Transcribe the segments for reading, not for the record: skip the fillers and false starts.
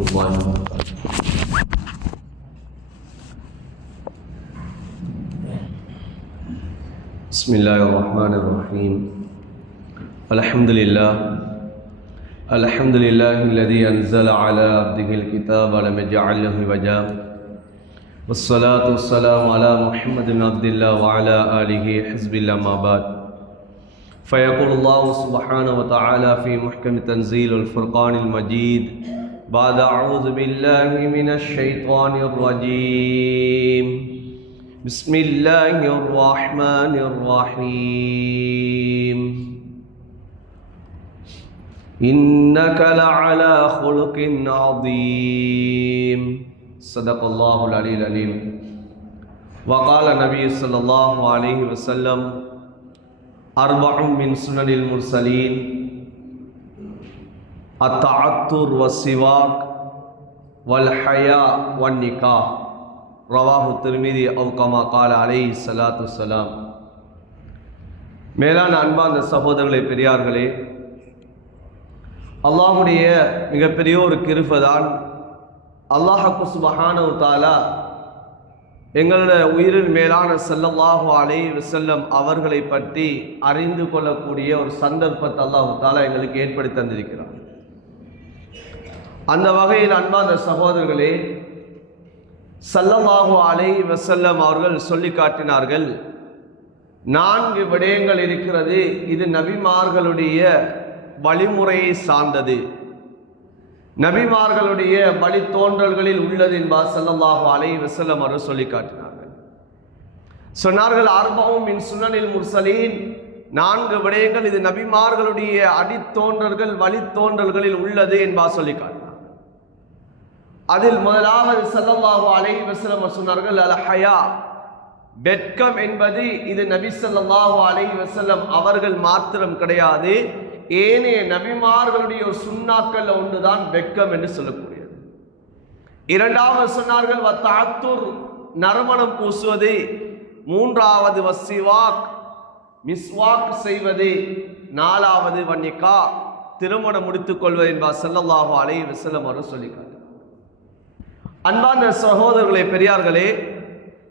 الله وبركاته. بسم الله الرحمن الرحيم. الحمد لله الذي أنزل على عبده الكتاب ولم يجعل له عوجا، والصلاة والسلام على محمد بن عبد الله وعلى آله حزب الله، ما بعد. فيقول الله سبحانه وتعالى في محكم تنزيل الفرقان المجيد بعد أعوذ بالله من الشيطان الرجيم، بسم الله الرحمن الرحيم. إنك لعلى خلق عظيم. صدق الله العلي العليم. وقال النبي صلى الله عليه وسلم: أربع من سنن المرسلين: التعطر والسواك والحياء والنكاح. رواه الترمذي أو كما قال عليه الصلاة والسلام. மேலான அன்பார்ந்த சகோதரர்களே, பெரியார்களே, அல்லாஹ்வுடைய மிகப்பெரிய ஒரு கிருபைதான் அல்லாஹ் சுப்ஹானஹு தஆலா எங்களுடைய உயிரின் மேலான ஸல்லல்லாஹு அலைஹி வஸல்லம் அவர்களை பற்றி அறிந்து கொள்ளக்கூடிய ஒரு சந்தர்ப்பத்தை அல்லாஹ் தஆலா எங்களுக்கு ஏற்படுத்தி தந்திருக்கிறார். அந்த வகையில் அன்பார்ந்த சகோதரர்களே, ஸல்லல்லாஹு அலைஹி வஸல்லம் அவர்கள் சொல்லி காட்டினார்கள், 4 விடயங்கள் இருக்கிறது, இது நபிமார்களுடைய வழிமுறையை சார்ந்தது, நபிமார்களுடைய வழித்தோன்றல்களில் உள்ளது என்பார் ஸல்லல்லாஹு அலைஹி வஸல்லம் அவர்கள் சொல்லி காட்டினார்கள். சொன்னார்கள், அர்பஉம் மின் சுனனில் முர்சலீன், 4 விடயங்கள் இது நபிமார்களுடைய அடித்தோன்றல்கள் வழித்தோன்றல்களில் உள்ளது என்பார் சொல்லி காட்டினார்கள். அதில் முதலாவது ஸல்லல்லாஹு அலைஹி வஸல்லம் சொன்னார்கள், அல் ஹயா, வெட்கம் என்பது இது நபி ஸல்லல்லாஹு அலைஹி வஸல்லம் அவர்கள் மாத்திரம் கிடையாது, ஏனைய நபிமார்களுடைய ஒரு சுன்னாக்கள் ஒன்றுதான் வெட்கம் என்று சொல்லக்கூடியது. இரண்டாவது சொன்னார்கள் வத்தஅத்துர், நறுமணம் பூசுவது. மூன்றாவது வஸ்ஸிவாக், மிஸ்வாக் செய்வது. நாலாவது வன்னிகா, திருமணம் முடித்துக் கொள்வது என்பார் ஸல்லல்லாஹு அலைஹி வஸல்லம் அவர்கள் சொல்லிக்கார். அன்பான சகோதரர்களே, பெரியார்களே,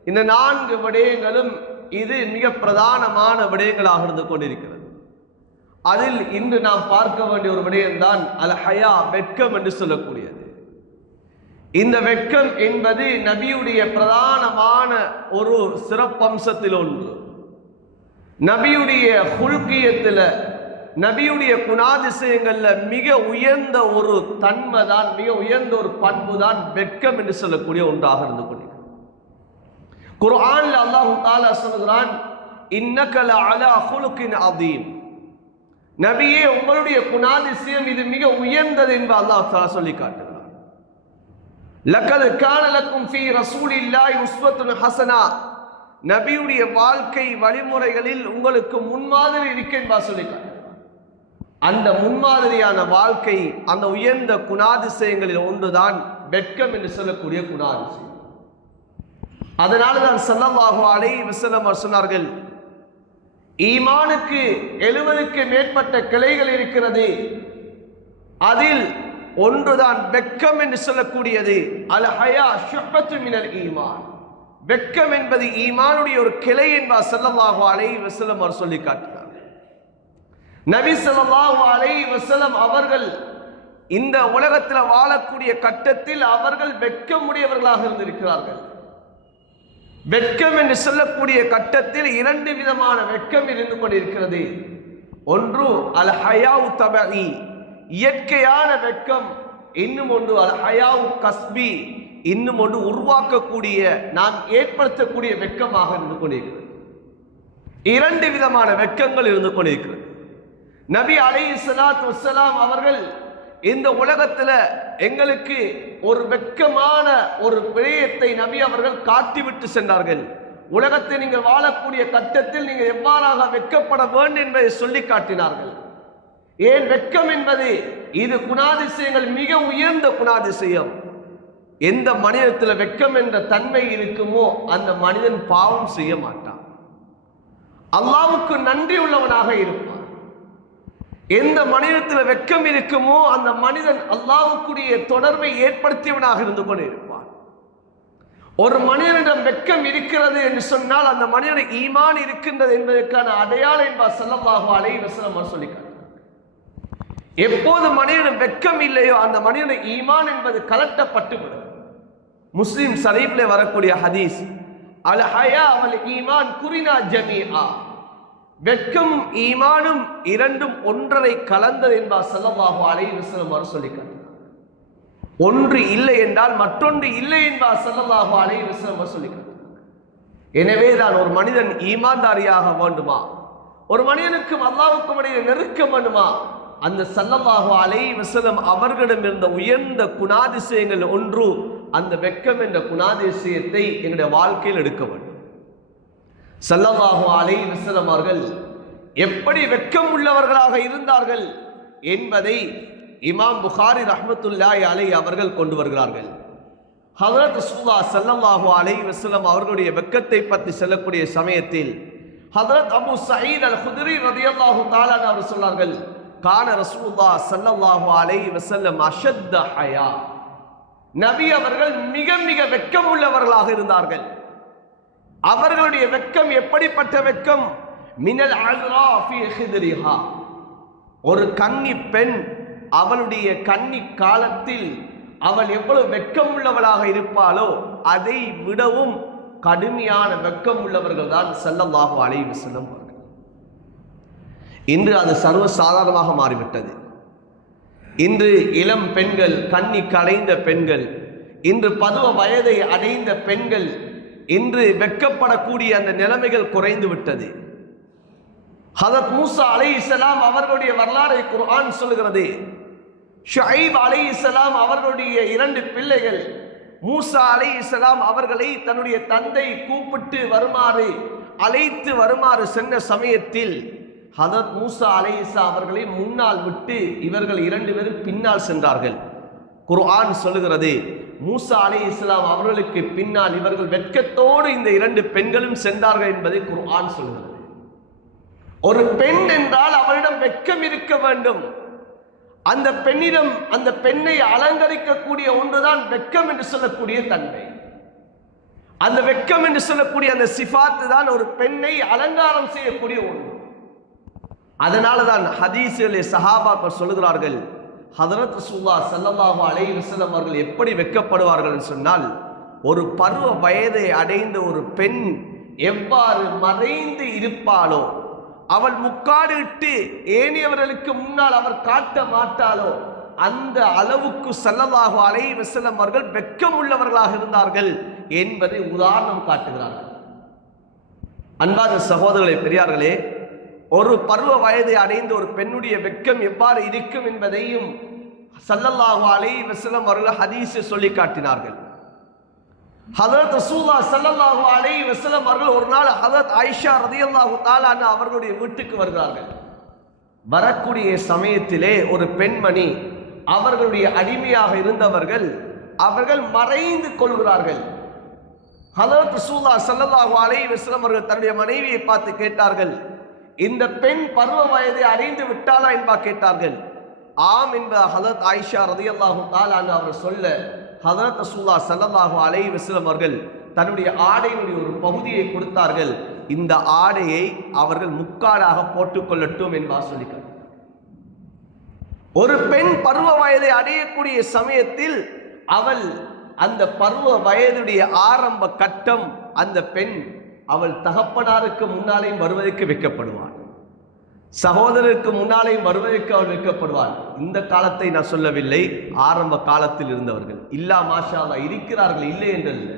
இந்த 4 விடயங்களும் இது மிக பிரதானமான விடயங்களாக இருந்து கொண்டிருக்கிறது. அதில் இன்று நாம் பார்க்க வேண்டிய ஒரு விடயம்தான் அல் ஹயா, வெட்கம் என்று சொல்லக்கூடியது. இந்த வெட்கம் என்பது நபியுடைய பிரதானமான ஒரு சிறப்பம்சத்தில் ஒன்று. நபியுடைய ஹுல்கியத்தில், நபியுடைய குணாதிசயங்கள்ல மிக உயர்ந்த ஒரு தன்மை தான், மிக உயர்ந்த ஒரு பண்பு தான் வெட்கம் என்று சொல்லக்கூடிய ஒன்றாக இருந்து கொண்டிருக்கிறது. குர்ஆன்ல அல்லாஹ் தஆலா சொல்கிறான், இன்னக லஅலா குலுகின் அதீம், நபியே உங்களுடைய குணாதிசயம் இது மிக உயர்ந்தது என்று அல்லாஹ் தஆலா சொல்லி காட்டுகிறார். லகத் கான லக்கும் ஃபீ ரசூலில்லாஹி உஸ்வத்துன் ஹஸனா, நபியுடைய வாழ்க்கை வழிமுறைகளில் உங்களுக்கு முன்மாதிரி இருக்கு என்று சொல்லி காட்டுகிறார். அந்த முன்மாதிரியான வாழ்க்கை, அந்த உயர்ந்த குணாதிசயங்களில் ஒன்றுதான் வெட்கம் என்று சொல்லக்கூடிய குணாதிசயம். அதனால தான் ஸல்லல்லாஹு அலைஹி வஸல்லம் சொன்னார்கள், ஈமானுக்கு 70க்கு மேற்பட்ட கிளைகள் இருக்கிறது, அதில் ஒன்றுதான் வெட்கம் என்று சொல்லக்கூடியது. அல் ஹயா ஷுஅபத்து மினல் ஈமான், வெட்கம் என்பது ஈமானுடைய ஒரு கிளை என்பார் ஸல்லல்லாஹு அலைஹி வஸல்லம் அவர் சொல்லி காட்டினார். நபி ஸல்லல்லாஹு அலைஹி வஸல்லம் அவர்கள் இந்த உலகத்தில் வாழக்கூடிய கட்டத்தில் அவர்கள் வெட்கமுடையவர்களாக இருந்திருக்கிறார்கள். வெட்கம் என்று சொல்லக்கூடிய கட்டத்தில் 2 விதமான வெட்கம் இருந்து கொண்டிருக்கிறது. ஒன்று அல் ஹயாவு தபஇ, இயற்கையான வெட்கம். இன்னும் ஒன்று அல் ஹயாவு கஸ்பி, இன்னும் ஒன்று உருவாக்கக்கூடிய, நாம் ஏற்படுத்தக்கூடிய வெட்கமாக இருந்து கொண்டிருக்கிறது. 2 விதமான வெட்கங்கள் இருந்து கொண்டிருக்கிறது. நபி அலைஹிஸ்ஸலாத்து வஸ்ஸலாம் அவர்கள் இந்த உலகத்தில் எங்களுக்கு ஒரு வெட்கமான ஒரு விடயத்தை நபி அவர்கள் காட்டிவிட்டு சென்றார்கள். உலகத்தை நீங்கள் வாழக்கூடிய கட்டத்தில் நீங்கள் எவ்வாறாக வெட்கப்பட வேண்டும் என்பதை சொல்லி காட்டினார்கள். ஏன் வெட்கம் என்பது இது குணாதிசயங்கள் மிக உயர்ந்த குணாதிசயம். எந்த மனிதத்தில் வெட்கம் என்ற தன்மை இருக்குமோ அந்த மனிதன் பாவம் செய்ய மாட்டான், அல்லாஹ்வுக்கு நன்றி உள்ளவனாக இருப்பான். எந்த மனிதத்தில் வெக்கம் இருக்குமோ அந்த மனிதன் அல்லாஹ்வுக்குரிய தொடர்பை ஏற்படுத்தியவனாக இருந்து கொண்டு இருப்பான். ஒரு மனிதனிடம் வெக்கம் இருக்கிறது என்று சொன்னால் அந்த மனிதனுக்கு ஈமான் இருக்கின்றது என்பதற்கான அடையாளம் என்பார் ஸல்லல்லாஹு அலைஹி வஸல்லம் சொல்லிக்கார். எப்போது மனிதனிடம் வெக்கம் இல்லையோ அந்த மனிதனுக்கு ஈமான் என்பது கலட்டப்பட்டுவிடும். முஸ்லிம் ஷரீஃப்ல வரக்கூடிய ஹதீஸ், அல் ஹயா வல் ஈமான் குரினா ஜமீஆ, வெட்கம் ஈமானும் இரண்டும் ஒன்றரை கலந்தது என்பார் ஸல்லல்லாஹு அலைஹி வஸல்லம் அவர் சொல்லிக்கார். ஒன்று இல்லை என்றால் மற்றொன்று இல்லை என்பார் ஸல்லல்லாஹு அலைஹி வஸல்லம் சொல்லிக்கார். எனவே தான் ஒரு மனிதன் ஈமான்தாரியாக வேண்டுமா, ஒரு மனிதனுக்கு அல்லாஹ்வுக்கும் இடையே நெருக்கம் வேண்டுமா, அந்த ஸல்லல்லாஹு அலைஹி வஸல்லம் அவர்களிடம் இருந்த உயர்ந்த குணாதிசயங்கள் ஒன்று அந்த வெட்கம் என்ற குணாதிசயத்தை எங்களுடைய வாழ்க்கையில் எடுக்க வேண்டும். ஸல்லல்லாஹு அலைஹி வஸல்லம் அவர்கள் எப்படி வெட்கம் உள்ளவர்களாக இருந்தார்கள் என்பதை இமாம் புகாரி ரஹ்மத்துல்லாஹி அலைஹி அவர்கள் கொண்டு வருகிறார்கள். ஹஜ்ரத் ரசூலுல்லாஹ் ஸல்லல்லாஹு அலைஹி வஸல்லம் அவர்களுடைய வெட்கத்தை பற்றி சொல்லக்கூடிய சமயத்தில் ஹஜ்ரத் அபூ சயீத் அல் குத்ரி ரலியல்லாஹு தஆலா அவர் சொன்னார்கள், கான ரசூலுல்லாஹ் ஸல்லல்லாஹு அலைஹி வஸல்லம் அஷத்த ஹயா, நபி அவர்கள் மிக மிக வெட்கம் உள்ளவர்களாக இருந்தார்கள். அவர்களுடைய வெட்கம் எப்படிப்பட்ட வெட்கம்? மினல் அஸ்ரா ஃபீ ஹித்ரிஹா, ஒரு கன்னி பெண் அவளுடைய கன்னி காலத்தில் அவள் எவ்வளவு வெட்கம் உள்ளவளாக இருப்பாளோ அதை விடவும் கடுமையான வெட்கம் உள்ளவர்கள் தான் ஸல்லல்லாஹு அலைஹி வஸல்லம் அவர்கள். இன்று அது சர்வ சாதாரணமாக மாறிவிட்டது. இன்று இளம் பெண்கள், கன்னி கலைந்த பெண்கள், இன்று பருவ வயதை அடைந்த பெண்கள் இன்று வெட்கப்படக்கூடிய அந்த நிலைமைகள் குறைந்து விட்டது. ஹஜரத் மூசா அலைஹிஸ்ஸலாம் அவர்களுடைய வரலாறை குர்ஆன் சொல்கிறது. ஷுஐப் அலைஹிஸ்ஸலாம் அவர்களுடைய 2 பிள்ளைகள் மூசா அலைஹிஸ்ஸலாம் அவர்களை தன்னுடைய தந்தை கூப்பிட்டு வருமாறு அழைத்து வருமாறு சென்ற சமயத்தில் ஹஜரத் மூசா அலைஹிஸ்ஸலாம் அவர்களை முன்னால் விட்டு இவர்கள் 2 பேரும் பின்னால் சென்றார்கள். குர்ஆன் சொல்லுகிறது, மூசா அலைஹிஸ்ஸலாம் அவர்களுக்கு பின்னால் இவர்கள் வெட்கத்தோடு இந்த 2 பெண்களும் சென்றார்கள் என்பதை குர்ஆன் சொல்கிறது. ஒரு பெண் என்றால் அவளிடம் வெட்கம் இருக்க வேண்டும். அந்த பெண்ணிடம் அந்த பெண்ணை அலங்கரிக்கக்கூடிய ஒன்றுதான் வெட்கம் என்று சொல்லக்கூடிய தன்மை. அந்த வெட்கம் என்று சொல்லக்கூடிய அந்த சிஃபாத்து தான் ஒரு பெண்ணை அலங்காரம் செய்யக்கூடிய ஒன்று. அதனால தான் ஹதீஸிலே சஹாபாக்கள் சொல்லுகிறார்கள், ஹஜ்ரத் ரசூலுல்லாஹ் ஸல்லல்லாஹு அலைஹி வஸல்லம் அவர்கள் எப்படி வெட்கப்படுவார்கள் என்று சொன்னால், ஒரு பருவ வயதை அடைந்த ஒரு பெண் எவ்வாறு மறைந்து இருப்பாளோ, அவள் முக்காடு இட்டு ஏனையவர்களுக்கு முன்னால் அவர் காட்ட மாட்டாளோ அந்த அளவுக்கு ஸல்லல்லாஹு அலைஹி வஸல்லம் அவர்கள் வெட்கம் உள்ளவர்களாக இருந்தார்கள் என்பதை உதாரணம் காட்டுகிறார்கள். அன்பான சகோதரர்களே, பெரியார்களே, ஒரு பருவ வயதை அடைந்த ஒரு பெண்ணுடைய வெட்கம் எவ்வாறு இருக்கும் என்பதையும் ஸல்லல்லாஹு அலைஹி வஸல்லம் அவர்கள் ஹதீஸில் சொல்லி காட்டினார்கள். ஹஜ்ரத் ரசூலுல்லாஹ் ஸல்லல்லாஹு அலைஹி வஸல்லம் அவர்கள் ஒரு நாள் ஹஜ்ரத் ஆயிஷா ரலியல்லாஹு தஆலா அன்ஹா அவர்களுடைய வீட்டுக்கு வருகிறார்கள். வரக்கூடிய சமயத்திலே ஒரு பெண்மணி, அவர்களுடைய அடிமையாக இருந்தவர்கள் அவர்கள் மறைந்து கொள்கிறார்கள். ஹஜ்ரத் ரசூலுல்லாஹ் ஸல்லல்லாஹு அலைஹி வஸல்லம் அவர்கள் தன்னுடைய மனைவியை பார்த்து கேட்டார்கள், இந்த பெண் பருவ வயதை அடைந்து விட்டாளா என்பா கேட்டார்கள். ஆம் என்ப ஹஜ்ரத் ஆயிஷா ரலியல்லாஹு தஆலா அன்ஹா அவர் சொல்ல, ஹஜ்ரத் ரசூலுல்லாஹ் ஸல்லல்லாஹு அலைஹி வஸல்லம் அவர்கள் தன்னுடைய ஆடையினுடைய ஒரு பகுதியை கொடுத்தார்கள். இந்த ஆடையை அவர்கள் முக்காடாக போட்டுக்கொள்ளட்டும் என்பா சொல்லிக்கார். ஒரு பெண் பருவ வயதை அடையக்கூடிய சமயத்தில் அவள் அந்த பருவ வயதுடைய ஆரம்ப கட்டம், அந்த பெண் அவள் தகப்பனாருக்கு முன்னாலேயும் வருவதற்கு வைக்கப்படுவாள், சகோதரருக்கு முன்னாலேயும் வருவதற்கு அவள் வைக்கப்படுவாள். இந்த காலத்தை நான் சொல்லவில்லை, ஆரம்ப காலத்தில் இருந்தவர்கள் இல்லா மாஷா அல்லாஹ் இருக்கிறார்கள், இல்லை என்றல்ல.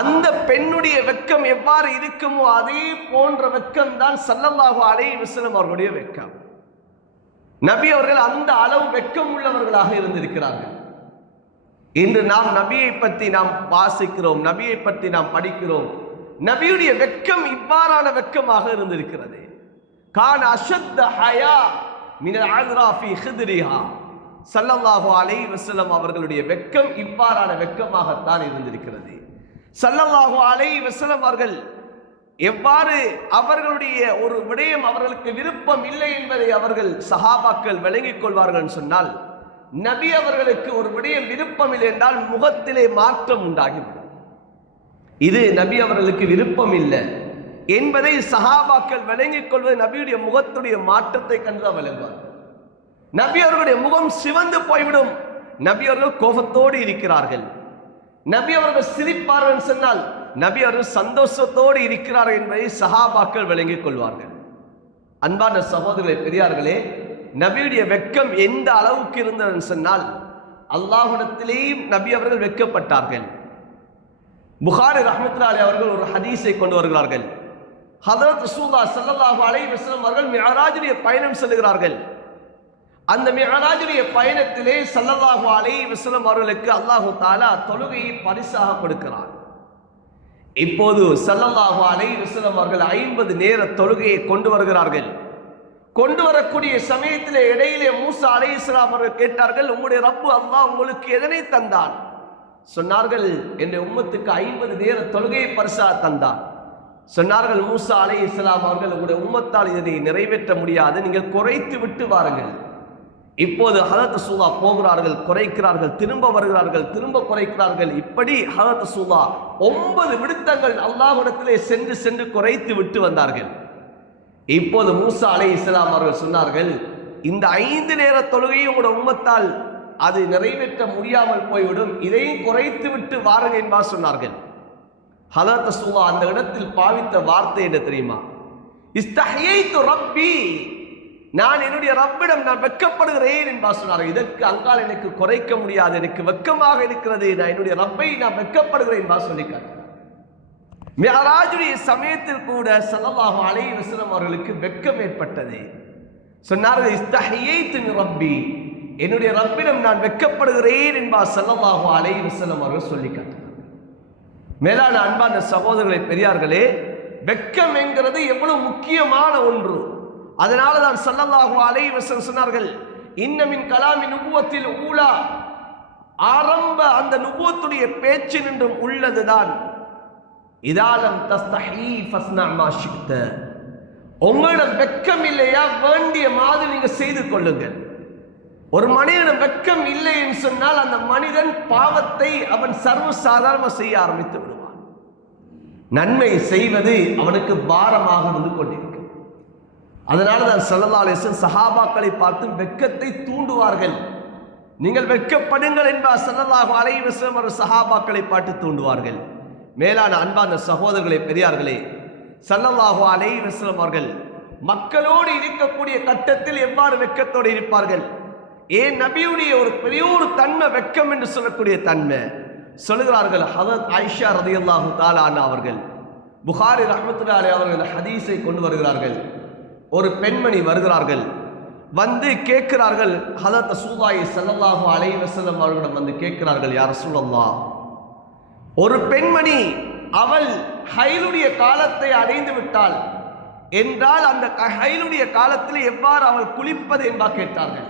அந்த பெண்ணுடைய வெட்கம் எவ்வாறு இருக்குமோ அதே போன்ற வெட்கம் தான் ஸல்லல்லாஹு அலைஹி வஸல்லம் அவர்களுடைய வெட்கம். நபி அவர்கள் அந்த அளவு வெட்கம் உள்ளவர்களாக இருந்திருக்கிறார்கள். இன்று நாம் நபியை பற்றி நாம் வாசிக்கிறோம், நபியை பற்றி நாம் படிக்கிறோம். நபியுடைய வெட்கம் இவ்வாறான வெட்கமாக இருந்திருக்கிறது. கான அஷத்த ஹயா மினல் அஸ்ரா ஃபீ ஹித்ரிஹா, ஸல்லல்லாஹு அலைஹி வஸல்லம் அவர்களுடைய வெட்கம் இவ்வாறான வெட்கமாகத்தான் இருந்திருக்கிறது. ஸல்லல்லாஹு அலைஹி வஸல்லம் அவர்கள் எவ்வாறு அவர்களுடைய ஒரு விடயம் அவர்களுக்கு விருப்பம் இல்லை என்பதை அவர்கள் சஹாபாக்கள் விளங்கிக் கொள்வார்கள் சொன்னால், நபி அவர்களுக்கு ஒரு விடயம் விருப்பம் இல்லை என்றால் முகத்திலே மாற்றம் உண்டாகிவிடும். இது நபி அவர்களுக்கு விருப்பம் இல்லை என்பதை சஹாபாக்கள் விளங்கிக் கொள்வது நபியுடைய முகத்துடைய மாற்றத்தை கண்டுதான் விளங்குவார். நபி அவர்களுடைய முகம் சிவந்து போய்விடும். நபி அவர்கள் கோபத்தோடு இருக்கிறார்கள். நபி அவர்கள் சிரிப்பார்கள் சொன்னால் நபி அவர்கள் சந்தோஷத்தோடு இருக்கிறார்கள் என்பதை சஹாபாக்கள் விளங்கிக் கொள்வார்கள். அன்பான சகோதரர்களே, பெரியார்களே, நபியுடைய வெட்கம் எந்த அளவுக்கு இருந்தது சொன்னால், அல்லாஹ்விடத்திலேயும் நபி அவர்கள் வெட்கப்பட்டார்கள். புகாரி ரஹ்மத்துல்லாஹி அவர்கள் ஒரு ஹதீஸை கொண்டு வருகிறார்கள். ஹதரத் ரசூலுல்லாஹி ஸல்லல்லாஹு அலைஹி வஸல்லம் அவர்கள் மிஅராஜுடைய பயணம் செல்கிறார்கள். அந்த மிஅராஜுடைய பயணத்திலே ஸல்லல்லாஹு அலைஹி வஸல்லம் அவர்களுக்கு அல்லாஹ் தஆலா தொழுகையை பரிசாக கொடுக்கிறார். இப்போது ஸல்லல்லாஹு அலைஹி வஸல்லம் அவர்கள் 50 நேர தொழுகையை கொண்டு வருகிறார்கள். கொண்டு வரக்கூடிய சமயத்திலே இடையிலே மூசா அலைஹிஸ்ஸலாம் அவர்கள் கேட்டார்கள், உங்களுடைய ரப்பு அல்லாஹ் உங்களுக்கு எதனை தந்தான்? சொன்னார்கள், என்னுடைய உம்மத்துக்கு 50 நேர தொழுகையை பரிசாக தந்தான். சொன்னார்கள் மூசா அலைஹிஸ்ஸலாம் அவர்கள், உங்களுடைய உம்மத்தால் இதனை நிறைவேற்ற முடியாது, நீங்கள் குறைத்து விட்டு வாருங்கள். இப்போது ஹதரத் ரசூலா போகிறார்கள், குறைக்கிறார்கள், திரும்ப வருகிறார்கள், திரும்ப குறைக்கிறார்கள். இப்படி ஹதரத் ரசூலா 9 விடுத்தங்கள் அல்லாஹ்விடத்திலே சென்று சென்று குறைத்து விட்டு வந்தார்கள். இப்போது மூசா அலைஹிஸ்ஸலாம் அவர்கள் சொன்னார்கள், இந்த 5 நேர தொழுகையை உங்களோட உம்மத்தால் அது நிறைவேற்ற முடியாமல் போய்விடும், இதையும் குறைத்து விட்டு வாருங்கள் என்பார் சொன்னார்கள். ஹதரத் ரசூலா அந்த இடத்தில் பாவித்த வார்த்தை என்ன தெரியுமா? இஸ்தஹயைது ரப்பி, நான் என்னுடைய ரப்பிடம் நான் வெட்கப்படுகிறேன் என்பார் சொன்னார்கள். இதற்கு அங்கால் எனக்கு குறைக்க முடியாது, எனக்கு வெட்கமாக இருக்கிறது, நான் என்னுடைய ரப்பை நான் வெட்கப்படுகிறேன் என்பார் சொல்லி காட்டினார். மிஅராஜுடைய சமயத்தில் கூட ஸல்லல்லாஹு அலைஹி வஸல்லம் அவர்களுக்கு வெட்கம் ஏற்பட்டது. சொன்னார்கள், இஸ்தஹயைது மின் ரப்பி, என்னுடைய ரப்பிடம் நான் வெட்கப்படுகிறேன் என்பார் ஸல்லல்லாஹு அலைஹி வஸல்லம் அவர்கள் சொல்லி காட்டினார். மேலான அன்பான சகோதரர்களே, பெரியார்களே, வெட்கம் என்கிறது எவ்வளவு முக்கியமான ஒன்று. அதனால தான் ஸல்லல்லாஹு அலைஹி வஸல்லம் சொன்னார்கள், இன்ன மின் கலாமி நுபுவத்தில் ஊலா, ஆரம்ப அந்த நுபுவத்துடைய பேச்சு நின்றும் உள்ளதுதான், இதாலம் தஸ்தஹி ஃபஸ்னா மா ஷிக்த, உங்களிடம் வெட்கம் இல்லையா, வேண்டிய மாதிரி நீங்க செய்து கொள்ளுங்கள். ஒரு மனிதன் வெட்கம் இல்லை என்று சொன்னால் அந்த மனிதன் பாவத்தை அவன் சர்வ சாதாரண செய்ய ஆரம்பித்து விடுவான். நன்மை செய்வது அவனுக்கு பாரமாக இருந்து கொண்டிருக்கும். அதனால தான் ஸல்லல்லாஹு அலைஹி வஸல்லம் சஹாபாக்களை பார்த்து வெட்கத்தை தூண்டுவார்கள். நீங்கள் வெட்கப்படுங்கள் என்பார் ஸல்லல்லாஹு அலைஹி வஸல்லம் அவர்கள் சஹாபாக்களை பார்த்து தூண்டுவார்கள். மேலான அன்பான சகோதரர்களே, பெரியார்களே, ஸல்லல்லாஹு அலைஹி வஸல்லம் அவர்கள் மக்களோடு இருக்கக்கூடிய கட்டத்தில் எவ்வாறு வெட்கத்தோடு இருப்பார்கள்? ஏன் நபியுடைய ஒரு பெரிய ஒரு தன்மை வெட்கம் என்று சொல்லக்கூடிய தன்மை. சொல்லுகிறார்கள், ஹதரத் ஆயிஷா ரலியல்லாஹு தஆலா அன்ஹா அவர்கள், புகாரி ரஹ்மத்துல்லாஹி அலைஹி அவர்கள் ஹதீஸை கொண்டு வருகிறார்கள். ஒரு பெண்மணி வருகிறார்கள், வந்து கேட்கிறார்கள், ஹதரத் ரசூலுல்லாஹி ஸல்லல்லாஹு அலைஹி வஸல்லம் அவர்களிடம் வந்து கேட்கிறார்கள், யா ரசூலல்லாஹ், ஒரு பெண்மணி அவள் ஹைலுடைய காலத்தை அடைந்து விட்டாள் என்றால் அந்த ஹைலுடைய காலத்தில் எவ்வாறு அவள் குளிப்பது என்பா கேட்டார்கள்.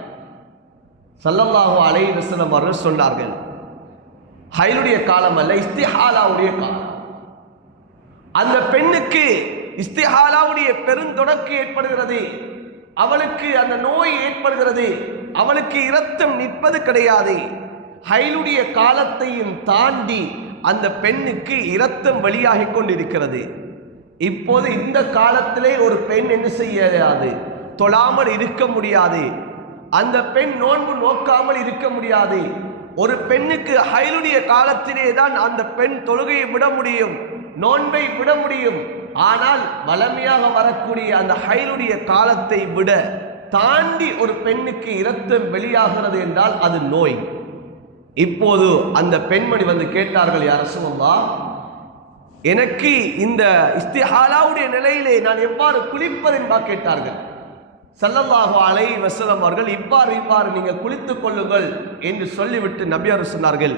ஸல்லல்லாஹு அலைஹி வஸல்லம் அவர்கள் சொன்னார்கள், ஹைலுடைய காலம் அல்ல, இஸ்திஹாலாவுடைய காலம். அந்த பெண்ணுக்கு இஸ்திஹாலாவுடைய பெருந்தொடக்கு ஏற்படுகிறது, அவளுக்கு அந்த நோய் ஏற்படுகிறது, அவளுக்கு இரத்தம் நிற்பது கிடையாது. ஹைலுடைய காலத்தையும் தாண்டி அந்த பெண்ணுக்கு இரத்தம் வெளியாகி கொண்டிருக்கிறது. இப்போது இந்த காலத்திலே ஒரு பெண் என்ன செய்யாது, தொழாமல் இருக்க முடியாது. அந்த பெண் நோன்பு நோக்காமல் இருக்க முடியாது. ஒரு பெண்ணுக்கு ஹைலுடைய காலத்திலே தான் அந்த பெண் தொழுகையை விட முடியும், நோன்பை விட முடியும். ஆனால் வளமையாக வரக்கூடிய அந்த ஹைலுடைய காலத்தை விட தாண்டி ஒரு பெண்ணுக்கு இரத்தம் வெளியாகிறது என்றால் அது நோய். இப்போது அந்த பெண்மணி வந்து கேட்டார்கள், யா ரசூலல்லாஹ், எனக்கு இந்த இஸ்திஹாலாவுடைய நிலையிலே நான் எவ்வாறு குளிப்பது என்பா கேட்டார்கள். ஸல்லல்லாஹு அலைஹி வஸல்லம் அவர்கள் இவ்வாறு நீங்கள் குளித்துக் கொள்ளுங்கள் என்று சொல்லிவிட்டு நபி அவர்கள் சொன்னார்கள்,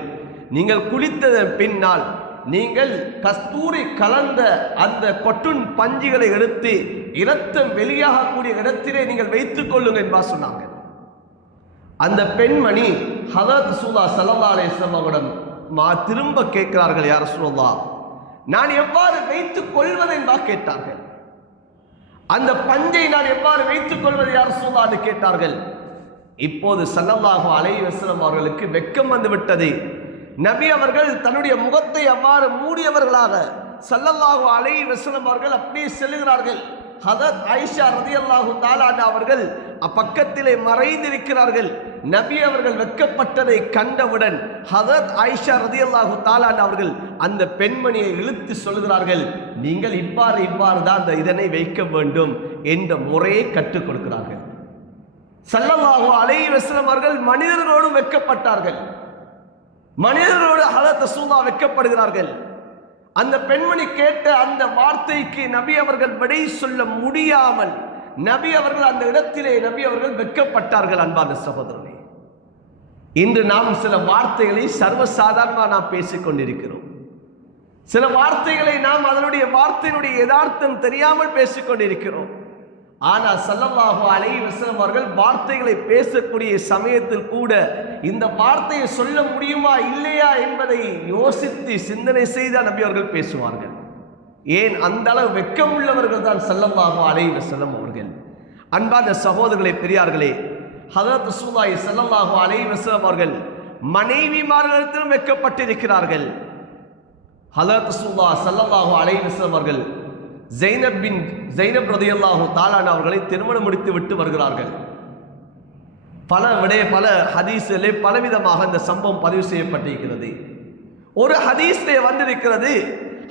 நீங்கள் குளித்ததன் பின்னால் நீங்கள் கஸ்தூரி கலந்த அந்த கொட்டுன் பஞ்சுகளை எடுத்து இரத்தம் வெளியாகக்கூடிய இடத்திலே நீங்கள் வைத்துக் கொள்ளுங்கள் என்பா சொன்னாங்க. அந்த பெண்மணி ஹதரத் ரசூலுல்லாஹி ஸல்லல்லாஹு அலைஹி வஸல்லம் அவரிடம் திரும்ப கேட்கிறார்கள், யா ரசூலல்லாஹ், நான் எவ்வாறு வைத்துக் கொள்வது என்பா கேட்டார்கள். அந்த பஞ்சை நான் எவ்வாறு வைத்துக் கொள்வது யார் ரசூலுல்லாஹ் என்று கேட்டார்கள். இப்போது ஸல்லல்லாஹு அலைஹி வஸல்லம் அவர்களுக்கு வெட்கம் வந்து விட்டது. நபி அவர்கள் தன்னுடைய முகத்தை அவ்வாறு மூடியவர்களாக ஸல்லல்லாஹு அலைஹி வஸல்லம் அவர்கள் அப்படியே செல்கிறார்கள். ஹதரத் ஆயிஷா ரலியல்லாஹு தஆலா அன்ஹா அவர்கள் பக்கத்திலே மறைந்திருக்கிறார்கள். நபி அவர்கள் வெட்கப்பட்டதை கண்டவுடன் ஹதரத் ஆயிஷா ரலியல்லாஹு தஆலா அன்ஹா அவர்கள் அந்த பெண்மணியை இழுத்து சொல்கிறார்கள், நீங்கள் இவ்வாறு தான் இதனை வைக்க வேண்டும் என்ற முறையை கற்றுக் கொடுக்கிறார்கள். ஸல்லல்லாஹு அலைஹி வஸல்லம் அவர்கள் மனிதர்களோடு வெட்கப்பட்டார்கள். மனிதர்களோடு ஹதரத் ரசூலுல்லாஹ் வெட்கப்படுகிறார்கள். அந்த பெண்மணி கேட்ட அந்த வார்த்தைக்கு நபி அவர்கள் விடை சொல்ல முடியாமல் நபி அவர்கள் அந்த இடத்திலே நபி அவர்கள் வெட்கப்பட்டார்கள். அன்பான சகோதரனே, இன்று நாம் சில வார்த்தைகளை சர்வசாதாரணமாக நாம் பேசிக் கொண்டிருக்கிறோம். சில வார்த்தைகளை நாம் அதனுடைய வார்த்தையினுடைய யதார்த்தம் தெரியாமல் பேசிக் கொண்டிருக்கிறோம். ஆனால் ஸல்லல்லாஹு அலைஹி வஸல்லம் அவர்கள் வார்த்தைகளை பேசக்கூடிய சமயத்தில் கூட இந்த வார்த்தையை சொல்ல முடியுமா இல்லையா என்பதை யோசித்து சிந்தனை செய்த நபி அவர்கள் பேசுவார்கள். ஏன் அந்த அளவு வெட்கம் உள்ளவர்கள் தான் ஸல்லல்லாஹு அலைஹி வஸல்லம் அவர்கள். அன்பான சகோதரர்களே, பெரியார்களே, ஹதரத் ரசூலுல்லாஹி ஸல்லல்லாஹு அலைஹி வஸல்லம் அவர்கள் மனைவிமார்களிடத்திலும் வெட்கப்பட்டிருக்கிறார்கள். ஹதரத் ரசூலுல்லாஹி ஸல்லல்லாஹு அலைஹி வஸல்லம் அவர்கள் ஜைனப் ரலியல்லாஹு தஆலா அவர்களை திருமணம் முடித்து விட்டு வருகிறார்கள். பல ஹதீஸிலே பலவிதமாக இந்த சம்பவம் பதிவு செய்யப்பட்டிருக்கிறது. ஒரு ஹதீஸிலே வந்திருக்கிறது,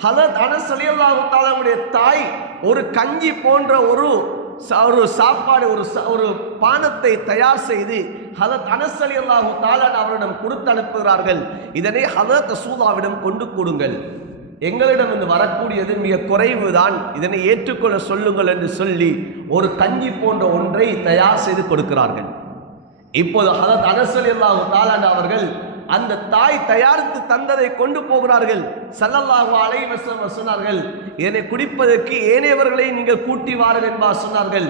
ஹதரத் அனஸ் ரலியல்லாஹு தஆலாவுடைய தாய் ஒரு கஞ்சி போன்ற ஒரு சாப்பாடு ஒரு பானத்தை தயார் செய்து ஹதரத் அனஸ் ரலியல்லாஹு தஆலா அவரிடம் கொடுத்து அனுப்புகிறார்கள். இதனை ஹதரத் ரசூலுல்லாஹ்விடம் கொண்டு கொடுங்கள், எங்களிடம் இருந்து வரக்கூடியது மிக குறைவு தான், இதனை ஏற்றுக்கொள்ள சொல்லுங்கள் என்று சொல்லி ஒரு கஞ்சி போன்ற ஒன்றை தயார் செய்து கொடுக்கிறார்கள். இப்போது ஹதரத் அனஸ் ரலியல்லாஹு தஆலா அவர்கள் அந்த தாய் தயாரித்து தந்ததை கொண்டு போகிறார்கள். ஸல்லல்லாஹு அலைஹி வஸல்லம் சொன்னார்கள், இதனை குடிப்பதற்கு ஏனையவர்களை நீங்கள் கூட்டி வாருங்கள் என்பார் சொன்னார்கள்.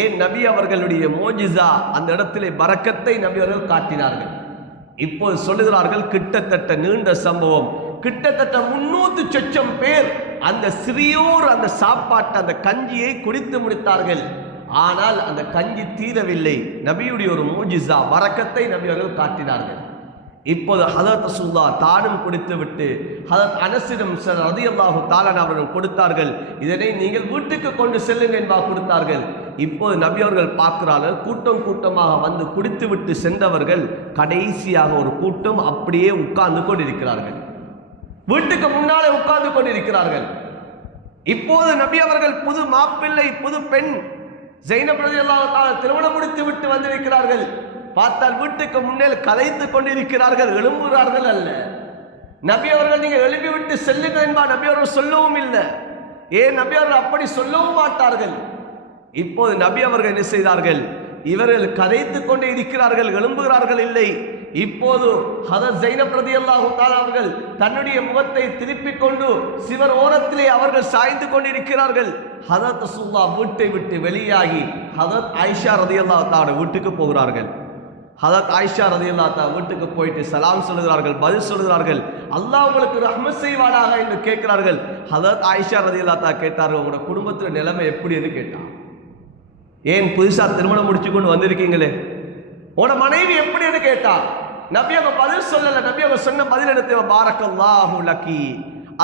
ஏன் நபி அவர்களுடைய மோஜிசா அந்த இடத்திலே பரக்கத்தை நபி அவர்கள் காட்டினார்கள். இப்போது சொல்லுகிறார்கள், கிட்டத்தட்ட நீண்ட சம்பவம், கிட்டத்தட்ட 300 லட்சம் பேர் அந்த சிறியோர் அந்த சாப்பாட்டை அந்த கஞ்சியை குடித்து முடித்தார்கள். ஆனால் அந்த கஞ்சி தீரவில்லை. நபியுடைய ஒரு மோஜிசா பரக்கத்தை நபி அவர்கள் காட்டினார்கள். இப்போது ஹதரத் ரசூலுல்லாஹ் தானும் குடித்து விட்டு ஹதரத் அனஸிடம் ரலியல்லாஹு தஆலா அவர்கள் கொடுத்தார்கள். இதனை நீங்கள் வீட்டுக்கு கொண்டு செல்லுங்கள் என்பா கொடுத்தார்கள். இப்போது நபி அவர்கள் பார்க்கிறார்கள், கூட்டம் கூட்டமாக வந்து குடித்து விட்டு சென்றவர்கள் கடைசியாக ஒரு கூட்டம் அப்படியே உட்கார்ந்து கொண்டிருக்கிறார்கள். வீட்டுக்கு முன்னாலே உட்கார்ந்து கொண்டிருக்கிறார்கள். இப்போது நபி அவர்கள் புது மாப்பிள்ளை புது பெண் ஜைனப் ரலியல்லாஹு தஆலா திருமணம் முடித்து விட்டு வந்திருக்கிறார்கள். பார்த்தால் வீட்டுக்கு முன்னேல் கலைத்து கொண்டிருக்கிறார்கள், எழும்புகிறார்கள் அல்ல. நபி அவர்கள் நீங்க எழுப்பி விட்டு செல்லுங்கள் என்பா நபி அவர்கள் சொல்லவும் இல்லை. ஏன் நபி அவர்கள் அப்படி சொல்லவும் மாட்டார்கள். இப்போது நபி அவர்கள் என்ன செய்தார்கள், இவர்கள் கதைத்து கொண்டே இருக்கிறார்கள், எழும்புகிறார்கள் இல்லை. இப்போது ஹதரத் ஜைனப் ரலியல்லாஹு தஆலா அவர்கள் தன்னுடைய முகத்தை திருப்பிக் கொண்டு சிவர் ஓரத்திலே அவர்கள் சாய்ந்து கொண்டிருக்கிறார்கள். ஹதரத் ரசூலுல்லாஹ் வீட்டை விட்டு வெளியாகி ஹதரத் ஆயிஷா ரலியல்லாஹு தஆலா வீட்டுக்கு போகிறார்கள். ஹதரத் ஆயிஷா ரலியல்லாஹு தஆலா வீட்டுக்கு போயிட்டு சலாம் சொல்லுகிறார்கள், பதில் சொல்லுகிறார்கள், அல்லாஹ் உங்களுக்கு ரஹ்மத் செய்வானாக என்று கேட்கிறார்கள். ஹதரத் ஆயிஷா ரலியல்லாஹு தஆலா கேட்டார்கள், உங்களோட குடும்பத்தில் நிலைமை எப்படி என்று கேட்டார். ஏன் புதுசா திருமணம் முடிச்சு கொண்டு வந்திருக்கீங்களே, உன மனைவி எப்படி என்று கேட்டார். நபி அவங்க பதில் சொல்லல. நபி அவங்க சொன்ன பதில் எடுத்து பாரக்கல்லாஹு லக்கி,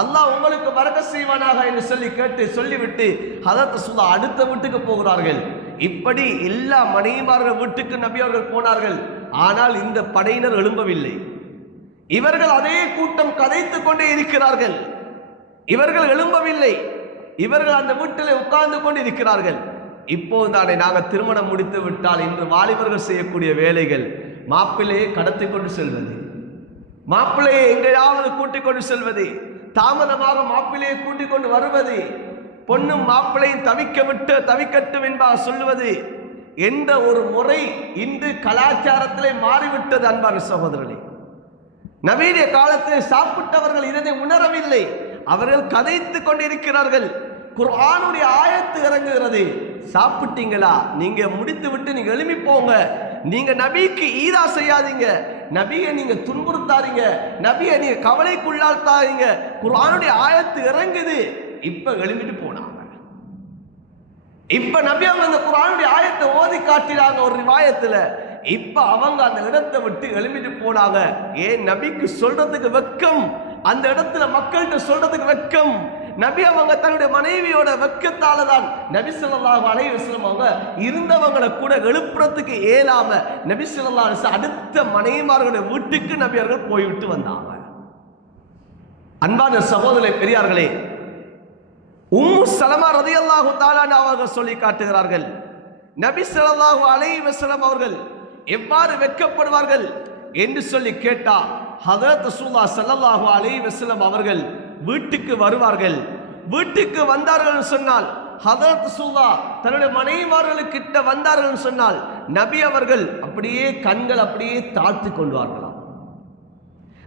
அல்லாஹ் உங்களுக்கு பரக்கத் செய்வானாக என்று சொல்லிவிட்டு ஹதரத் ரசூலுல்லாஹ் அடுத்த வீட்டுக்கு போகிறார்கள். இப்படி எல்லா மனைவிமார்கள் வீட்டுக்கு நபி அவர்கள் போனார்கள். ஆனால் இந்த படையினர் எழும்பவில்லை. இவர்கள் அதே கூட்டம் கதைத்து கொண்டே இருக்கிறார்கள். இவர்கள் எழும்பவில்லை. இவர்கள் அந்த வீட்டில் உட்கார்ந்து கொண்டு இருக்கிறார்கள். இப்போது தானே நாங்கள் திருமணம் முடித்து விட்டால் இன்று வாலிபர்கள் செய்யக்கூடிய வேலைகள், மாப்பிள்ளையை கடத்தி கொண்டு செல்வது, மாப்பிள்ளையை எங்கேயாவது கூட்டிக் கொண்டு செல்வது, தாமதமாக மாப்பிள்ளையை கூட்டிக் கொண்டு வருவது, பொண்ணும் மாப்பிள்ளையும் தவிக்கட்டும் என்பாக சொல்லுவது என்ற ஒரு முறை இன்று கலாச்சாரத்திலே மாறிவிட்டது. அன்பான சகோதரர்களே, நவீன காலத்தில் சாப்பிட்டவர்கள் இதனை உணரவில்லை. அவர்கள் கதைத்து கொண்டிருக்கிறார்கள். குர்ஆனுடைய ஆயத்து இறங்குகிறது, சாப்பிட்டீங்களா, நீங்க முடித்து விட்டு நீங்க எழுப்பி போங்க, நீங்க நபிக்கு ஈதா செய்யாதீங்க, நபியை நீங்க துன்புறுத்தாதீங்க, நபியை நீங்க கவலைக்குள்ளாத்தாதீங்க, குர்ஆனுடைய ஆயத்து இறங்குது. இப்ப எழும்பிட்டு போனாங்க. இப்ப நபி அவங்க அந்த குர்ஆனுடைய ஆயத்தை ஓதி காட்டினாங்க ஒரு ரிவாயத்துல. இப்ப அவங்க அந்த இடத்தை விட்டு எழும்பிட்டு போனாங்க. ஏன்? நபிக்கு சொல்றதுக்கு வெக்கம், அந்த இடத்துல மக்கள்கிட்ட சொல்றதுக்கு வெக்கம். நபி அவங்க தன்னுடைய மனைவியோட வெக்கத்தால தான் நபி ஸல்லல்லாஹு அலைஹி வஸல்லம் அவங்க இருந்தவங்களை கூட எழுப்புறதுக்கு இயலாம நபி ஸல்லல்லாஹு அலைஹி வஸல்லம் அடுத்த மனைவிமார்களுடைய வீட்டுக்கு நபி அவர்கள் போய்விட்டு வந்தாங்க. அன்பான சகோதரர்களே, பெரியார்களே, உம்மு சலமா ரலியல்லாஹு தஆலா அவர்கள் சொல்லி காட்டுகிறார்கள், நபி ஸல்லல்லாஹு அலைஹி வஸல்லம் அவர்கள் எவ்வாறு வெட்கப்படுவார்கள் என்று சொல்லி கேட்டா, ஹஜ்ரத் ரசூலுல்லாஹ் ஸல்லல்லாஹு அலைஹி வஸல்லம் அவர்கள் வீட்டுக்கு வருவார்கள். வீட்டுக்கு வந்தார்கள் சொன்னால், ஹஜ்ரத் ரசூலுல்லாஹ் தன்னுடைய மனைவிமார்களுக்கிட்ட வந்தார்கள் சொன்னால், நபி அவர்கள் அப்படியே கண்கள் அப்படியே தாழ்த்தி கொள்வார்களாம்.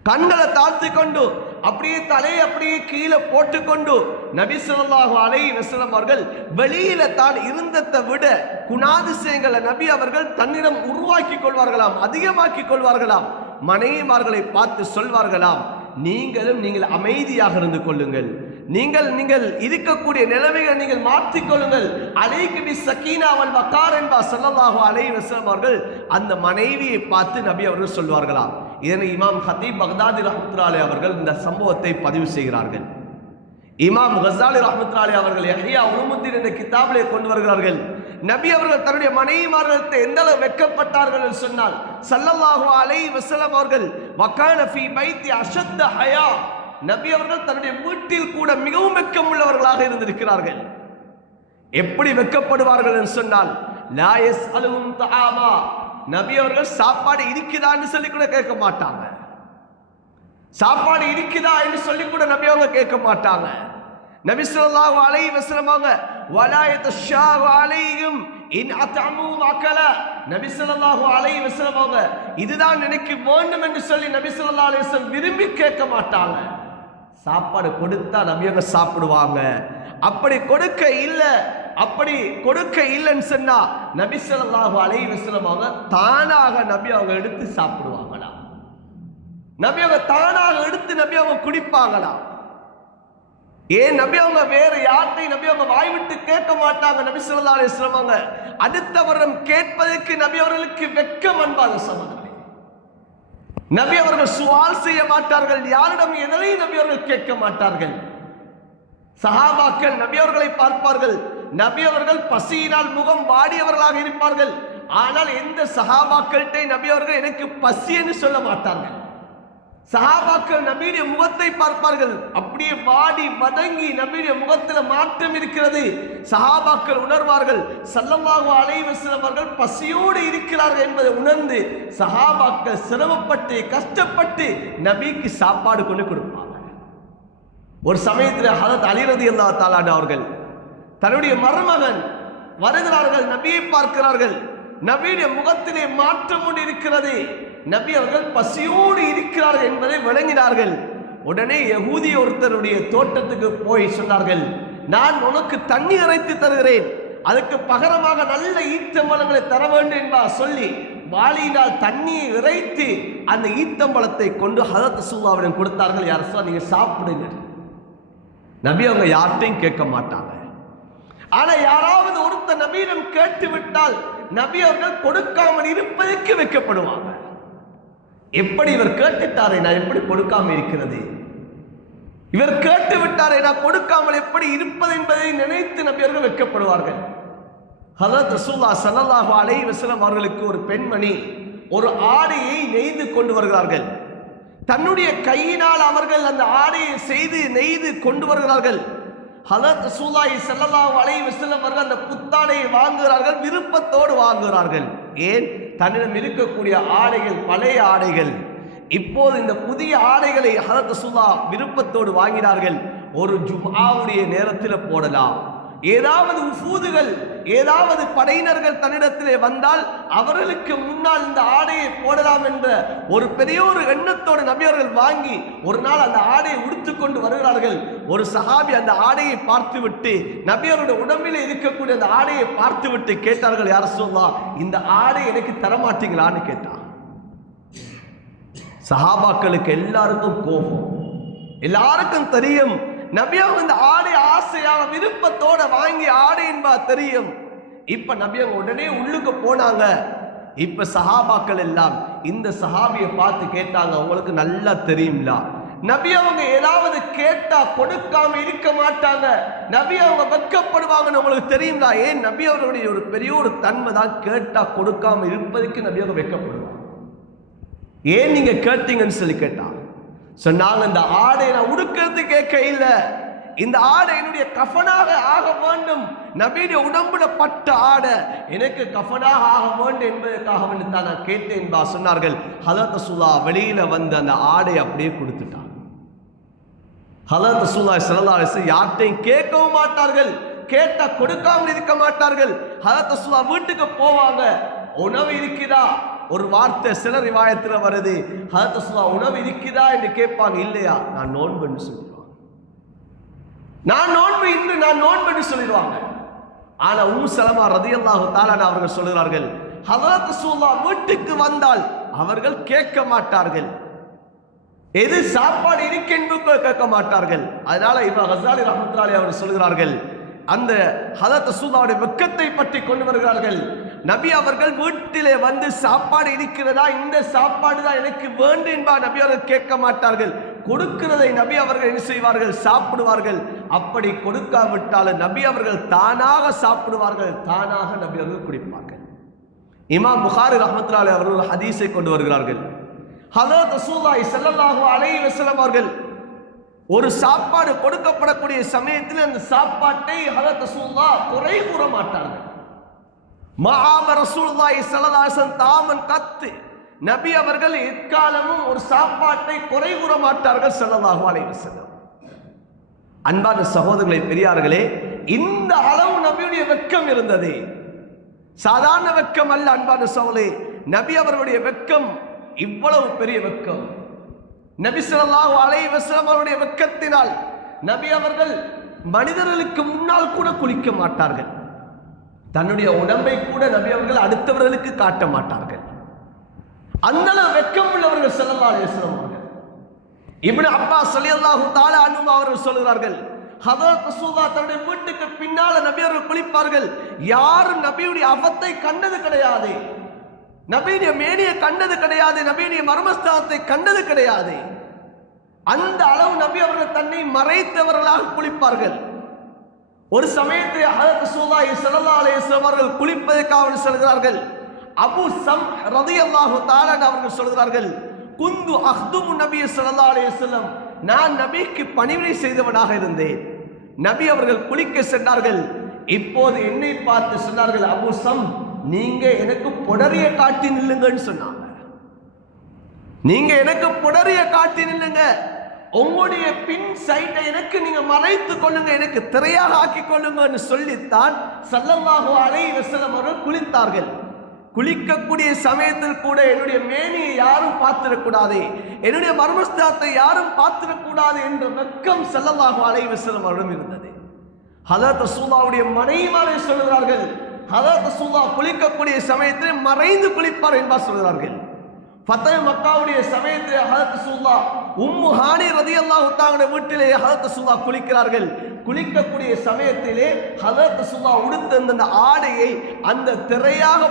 கண்களை தாழ்த்தி கொண்டு அப்படியே தலையை அப்படியே கீழே போட்டுக்கொண்டு நபி ஸல்லல்லாஹு அலைஹி வஸல்லம் அவர்கள் வெளியில தான் இருந்ததை விட குணாதிசயங்களை நபி அவர்கள் தன்னிடம் உருவாக்கி கொள்வார்களாம், அதிகமாக்கி கொள்வார்களாம். மனைவிமார்களை பார்த்து சொல்வார்களாம், நீங்கள் அமைதியாக இருந்து கொள்ளுங்கள், நீங்கள் இருக்கக்கூடிய நிலைமைகளை நீங்கள் மாற்றிக்கொள்ளுங்கள். அலைக்கு பி சக்கீனா வல் வகார் என்பா ஸல்லல்லாஹு அலைஹி வஸல்லம் அவர்கள் அந்த மனைவியை பார்த்து நபி அவர்கள் சொல்வார்களாம். இதனை இமாம் ஹதீப் பக்தாதி ரஹ்மத்துல்லாஹி அலைஹி அவர்கள் இந்த சம்பவத்தை பதிவு செய்கிறார்கள். இமாம் கஸாலி ரஹ்மத்துல்லாஹி அலைஹி அவர்கள் யஹ்யா உலுமுத்தீன் என்ற கிதாபிலே கொண்டு வருகிறார்கள். நபி அவர்கள் தன்னுடைய மனைவிமார்களுக்கு எந்த அளவு வெட்கப்பட்டார்கள் என்று சொன்னால், ஸல்லல்லாஹு அலைஹி வஸல்லம் அவர்கள் வகான ஃபீ பைத்தி அஷத்த ஹயா, நபி அவர்கள் தன்னுடைய வீட்டில் கூட மிகவும் வெட்கம் உள்ளவர்களாக இருந்திருக்கிறார்கள். எப்படி வெட்கப்படுவார்கள் என்று சொன்னால், லா யஸ்அலுஹும் தஆமா, நபி அவர்கள் சாப்பாடு இருக்குதான்னு சொல்லி கூட கேட்க மாட்டாங்க. சாப்பாடு இருக்குதா என்று சொல்லி கூட நபி அவங்க கேட்க மாட்டாங்க. நபி ஸல்லல்லாஹு அலைஹி வஸல்லம் அவங்க வலா யதஷாவு அலைஹிம் இன் அத்அமு அகல, நபி ஸல்லல்லாஹு அலைஹி வஸல்லம் அவங்க இதுதான் எனக்கு வேண்டும் என்று சொல்லி நபி ஸல்லல்லாஹு அலைஹி வஸல்லம் விரும்பி கேட்க மாட்டாங்க. சாப்பாடு கொடுத்தா நபி அவங்க சாப்பிடுவாங்க. அப்படி கொடுக்க இல்லைன்னு சொன்னா நபி ஸல்லல்லாஹு அலைஹி வஸல்லம் அவங்க தானாக நபி அவங்க எடுத்து சாப்பிடுவாங்களா, நபி அவங்க தானாக எடுத்து நபி அவங்க குடிப்பாங்களா. ஏன்? நபி அவங்க வேற யார்ட்டையும் நபி அவங்க வாய் விட்டு கேட்க மாட்டாங்க. நபி ஸல்லல்லாஹு அலைஹி வஸல்லம் அவங்க அடுத்தவரிடம் கேட்பதற்கு நபி அவர்களுக்கு வெட்கம். அன்பான சகோதரர்களே, நபி அவர்கள் சுவால் செய்ய மாட்டார்கள், யாரிடம் எதனையும் நபி அவர்கள் கேட்க மாட்டார்கள். சஹாபாக்கள் நபி அவர்களை பார்ப்பார்கள், நபி அவர்கள் பசியினால் முகம் வாடியவர்களாக இருப்பார்கள். ஆனால் எந்த சஹாபாக்கள்கிட்ட நபி அவர்கள் எனக்கு பசி என்று சொல்ல மாட்டார்கள். சஹாபாக்கள் நபியுடைய முகத்தை பார்ப்பார்கள், அப்படியே வாடி வதங்கி நபியுடைய முகத்தில் மாற்றம் இருக்கிறது. சஹாபாக்கள் உணர்வார்கள், ஸல்லல்லாஹு அலைஹி வஸல்லம் அவர்கள் பசியோடு இருக்கிறார்கள் என்பதை உணர்ந்து சஹாபாக்கள் சிரமப்பட்டு கஷ்டப்பட்டு நபிக்கு சாப்பாடு கொண்டு கொடுப்பாங்க. ஒரு சமயத்தில் ஹஜ்ரத் அலி ரலியல்லாஹு தஆலா அவர்கள் தன்னுடைய மருமகன் வருகிறார்கள், நபியை பார்க்கிறார்கள், நபியுடைய முகத்திலே மாற்றம் கொண்டு இருக்கிறது, நபி அவர்கள் பசியோடு இருக்கிறார்கள் என்பதை விளங்கினார்கள். உடனே யகூதி ஒருத்தருடைய தோட்டத்துக்கு போய் சொன்னார்கள், நான் உனக்கு தண்ணி இறைத்து தருகிறேன், அதுக்கு பகரமாக நல்ல ஈத்தம்பழங்களை தர வேண்டும் என்பா சொல்லி வாளியினால் தண்ணியை இறைத்து அந்த ஈத்தம்பழத்தை கொண்டு ஹஜ்ரத் ரசூலுல்லாஹ்விடம் கொடுத்தார்கள். யார் சொன்னா, நீங்க சாப்பிடுங்க. நபி அவங்க யார்ட்டையும் கேட்க மாட்டாங்க. ஆனா யாராவது ஒருத்தர் நபியிடம் கேட்டு விட்டால் நபி அவர்கள் கொடுக்காமல் இருப்பதற்கு வைக்கப்படுவாங்க. எப்படி இவர் கேட்டுட்டாரே, நான் எப்படி கொடுக்காம இருக்கிறது, இவர் கேட்டு விட்டாரே, நான் கொடுக்காமல் எப்படி இருப்பது என்பதை நினைத்து நபி அவர்கள் வைக்கப்படுவார்கள். ஹஜ்ரத் ரசூலுல்லாஹ் ஸல்லல்லாஹு அலைஹி வஸல்லம் அவர்களுக்கு ஒரு பெண்மணி ஒரு ஆடையை நெய்து கொண்டு வருகிறார்கள். தன்னுடைய கையினால் அவர்கள் அந்த ஆடையை செய்து நெய்து கொண்டு வருகிறார்கள். ஹஜ்ரத் ரசூலுல்லாஹி ஸல்லல்லாஹு அலைஹி வஸல்லம் அவர்கள் அந்த புத்தாடையை வாங்குகிறார்கள், விருப்பத்தோடு வாங்குகிறார்கள். ஏன்? தன்னிடம் இருக்கக்கூடிய ஆடைகள் பழைய ஆடைகள், இப்போது இந்த புதிய ஆடைகளை ஹஜ்ரத் ரசூலுல்லாஹ் விருப்பத்தோடு வாங்கினார்கள். ஒரு ஜும்ஆவுடைய நேரத்தில் போடலாம், ஏதாவது உஃபூதுகள் ஏதாவது படையினர்கள் தன்னிடத்திலே வந்தால் அவர்களுக்கு முன்னால் இந்த ஆடையை போடலாம் என்ற ஒரு பெரிய ஒரு எண்ணத்தோடு நபி அவர்கள் வாங்கி ஒரு நாள் அந்த ஆடையை உடுத்துக்கொண்டு வருகிறார்கள். ஒரு சஹாபி அந்த ஆடையை பார்த்துவிட்டு நபி அவருடைய உடம்பிலே இருக்கக்கூடிய அந்த ஆடையை பார்த்துவிட்டு கேட்டார்கள், யார் ரசூலுல்லாஹ், இந்த ஆடை எனக்கு தரமாட்டீங்களான்னு கேட்டான். சஹாபாக்களுக்கு எல்லாருக்கும் கோபம். எல்லாருக்கும் தெரியும் நபி அவங்க இந்த ஆடை ஆசையாக விருப்பத்தோட வாங்கி ஆடை என்பா தெரியும். இப்ப நபி அவங்க உடனே உள்ளுக்கு போனாங்க. இப்ப சஹாபாக்கள் எல்லாம் இந்த சஹாபியை பார்த்து கேட்டாங்க, உங்களுக்கு நல்லா தெரியும்ல நபி அவங்க ஏதாவது கேட்டா கொடுக்காம இருக்க மாட்டாங்க, நபி அவங்க வெட்கப்படுவாங்கன்னு உங்களுக்கு தெரியுங்களா? ஏன் நபி அவர்களுடைய ஒரு பெரிய ஒரு தன்மை தான் கேட்டா கொடுக்காம இருப்பதற்கு நபி அவங்க வெட்கப்படுவாங்க. ஏன் நீங்க கேட்டீங்கன்னு சொல்லி கேட்டாங்க. சொன்னாங்க, இந்த ஆடை நான் உடுக்கிறது கேட்க இல்லை, இந்த ஆடை என்னுடைய கஃபனாக ஆக வேண்டும், நபியுடைய உடம்புல பட்ட ஆடை எனக்கு கஃபனாக ஆக வேண்டும் என்பதற்காக வேண்டி தான் நான் கேட்டேன் என்பா சொன்னார்கள். ஹலரத் ரசூலுல்லாஹ் வெளியில வந்து அந்த ஆடை அப்படியே கொடுத்துட்டாங்க. ஹலரத் ரசூலுல்லாஹி ஸல்லல்லாஹு அலைஹி வஸல்லம் யார்ட்டையும் கேட்கவும் மாட்டார்கள், கேட்டா கொடுக்காமல் இருக்க மாட்டார்கள். ஹலரத் ரசூலுல்லாஹ் வீட்டுக்கு போவாங்க, உணவு இருக்குதா? ஒரு வார்த்தை சில ரிவாயத்தில் வருது, ஹதரத் ரசூலுல்லாஹ் உணவு இருக்குதா என்று கேட்பாங்க. இல்லையா, நான் நோன்புன்னு சொல்லிடுவாங்க. நான் நோன்பு இன்று நான் நோன்புன்னு சொல்லிடுவாங்க. ஆனா உம்மு சலமா ரலியல்லாஹு தஆலா அவர்கள் சொல்கிறார்கள், ஹதரத் ரசூலுல்லாஹ் வீட்டுக்கு வந்தால் அவர்கள் கேட்க மாட்டார்கள், எது சாப்பாடு இருக்கென்று கேட்க மாட்டார்கள். அதனால இமாம் கஸாலி ரஹ்மத்துல்லாஹி அவர்கள் சொல்கிறார்கள், அந்த ஹதரத் ரசூலுல்லாஹ்வுடைய வெட்கத்தை பற்றி கொண்டு வருகிறார்கள். நபி அவர்கள் வீட்டிலே வந்து சாப்பாடு இருக்கிறதா, இந்த சாப்பாடு தான் எனக்கு வேண்டும் என்பா நபி அவர்கள் கேட்க மாட்டார்கள். கொடுக்கிறதை நபி அவர்கள் என்ன செய்வார்கள்? சாப்பிடுவார்கள். அப்படி கொடுக்காவிட்டாலும் நபி அவர்கள் தானாக சாப்பிடுவார்கள், தானாக நபி அவர்கள் குடிப்பார்கள். இமாம் புகாரி ரஹ்மத்துல்லாஹி அவர்கள் ஹதீஸை கொண்டு வருகிறார்கள். ஹதரத் ரசூலுல்லாஹி ஸல்லல்லாஹு அலைஹி வஸல்லம் அவர்கள் ஒரு சாப்பாடு கொடுக்கப்படக்கூடிய சமயத்தில் அந்த சாப்பாட்டை ஹதரத் ரசூலுல்லாஹ் குறை கூற மாட்டார்கள். மஆம ரசூலுல்லாஹி ஸல்லல்லாஹு அலைஹி வஸல்லம் தாமன் கத்து, நபி அவர்கள் எக்காலமும் ஒரு சாப்பாட்டை குறை கூற மாட்டார்கள் ஸல்லல்லாஹு அலைஹி வஸல்லம். அன்பான சகோதரர்களே, பெரியார்களே, இந்த அளவு நபியுடைய வெட்கம் இருந்தது. சாதாரண வெட்கம் அல்ல அன்பான சகோதரர்களே, நபி அவர்களுடைய வெட்கம் இவ்வளவு பெரிய வெட்கம். நபி ஸல்லல்லாஹு அலைஹி வஸல்லம் அவருடைய வெட்கத்தினால் நபி அவர்கள் மனிதர்களுக்கு முன்னால் கூட குளிக்க மாட்டார்கள், தன்னுடைய உடம்பை கூட நபி அவர்கள் அடுத்தவர்களுக்கு காட்ட மாட்டார்கள். அந்த அளவு வெட்கம் உள்ளவர்கள் ஸல்லல்லாஹு அலைஹி வஸல்லம் அவர்கள். இப்னு அப்பாஸ் ரலியல்லாஹு தஆலா அன்ஹு அவர்கள் சொல்கிறார்கள், ஹதரத் ரசூலுல்லாஹ் தன்னுடைய வீட்டுக்கு பின்னால நபி அவர்கள் குளிப்பார்கள். யாரும் நபியுடைய அவத்தை கண்டது கிடையாது, நபியுடைய மேனியை கண்டது கிடையாது, நபியுடைய மர்மஸ்தானத்தை கண்டது கிடையாது. அந்த அளவு நபி அவர்கள் தன்னை மறைத்தவர்களாக குளிப்பார்கள். ஒரு சமயத்தில் ஹதரத் ரசூலுல்லாஹி ஸல்லல்லாஹு அலைஹி வஸல்லம் அவர்கள் குளிப்பதற்காக செல்கிறார்கள். அபூ சம் ரலியல்லாஹு தஆலா அவர்கள் சொல்கிறார்கள், குந்து அஹ்துமு நபி ஸல்லல்லாஹு அலைஹி வஸல்லம், நான் நபிக்கு பணிவிடை செய்தவனாக இருந்தேன். நபி அவர்கள் குளிக்க சென்றார்கள். இப்போது என்னை பார்த்து சொன்னார்கள், அபூ சம், நீங்க எனக்கு புடரிய காட்டி நில்லுங்கன்னு சொன்னாங்க. நீங்க எனக்கு புடரிய காட்டி நில்லுங்க, உங்களுடைய பின் சைட்டை எனக்கு நீங்க மறைத்து கொள்ளுங்க, எனக்கு திரையாக ஆக்கி கொள்ளுங்கன்னு சொல்லித்தான் ஸல்லல்லாஹு அலைஹி வஸல்லம் அவர்கள் குளித்தார்கள். குளிக்கக்கூடிய சமயத்தில் கூட என்னுடைய மேனியை யாரும் பார்த்திடக்கூடாது, என்னுடைய மர்மஸ்தானத்தை யாரும் பார்த்திடக்கூடாது என்ற வெட்கம் ஸல்லல்லாஹு அலைஹி வஸல்லம் அவரிடம் இருந்தது. ஹதரத் ரசூலுல்லாஹ்வுடைய மனைவிமாரை சொல்கிறார்கள், ஹதரத் ரசூலுல்லாஹ் குளிக்கக்கூடிய சமயத்தில் மறைந்து குளிப்பார் என்பார் சொல்கிறார்கள். ஃபத்ஹ் மக்காவுடைய சமயத்தில் ஹதரத் ரசூலுல்லாஹ் உம்மு ஹானி ரலியல்லாஹு தஆலா வீட்டிலே ஹதரத் ரசூலுல்லாஹ் குளிக்கிறார்கள். குளிக்கக்கூடிய சமயத்திலே ஹதரத் ரசூலுல்லாஹ் உடுத்த அந்த ஆடையை அந்த திரையாக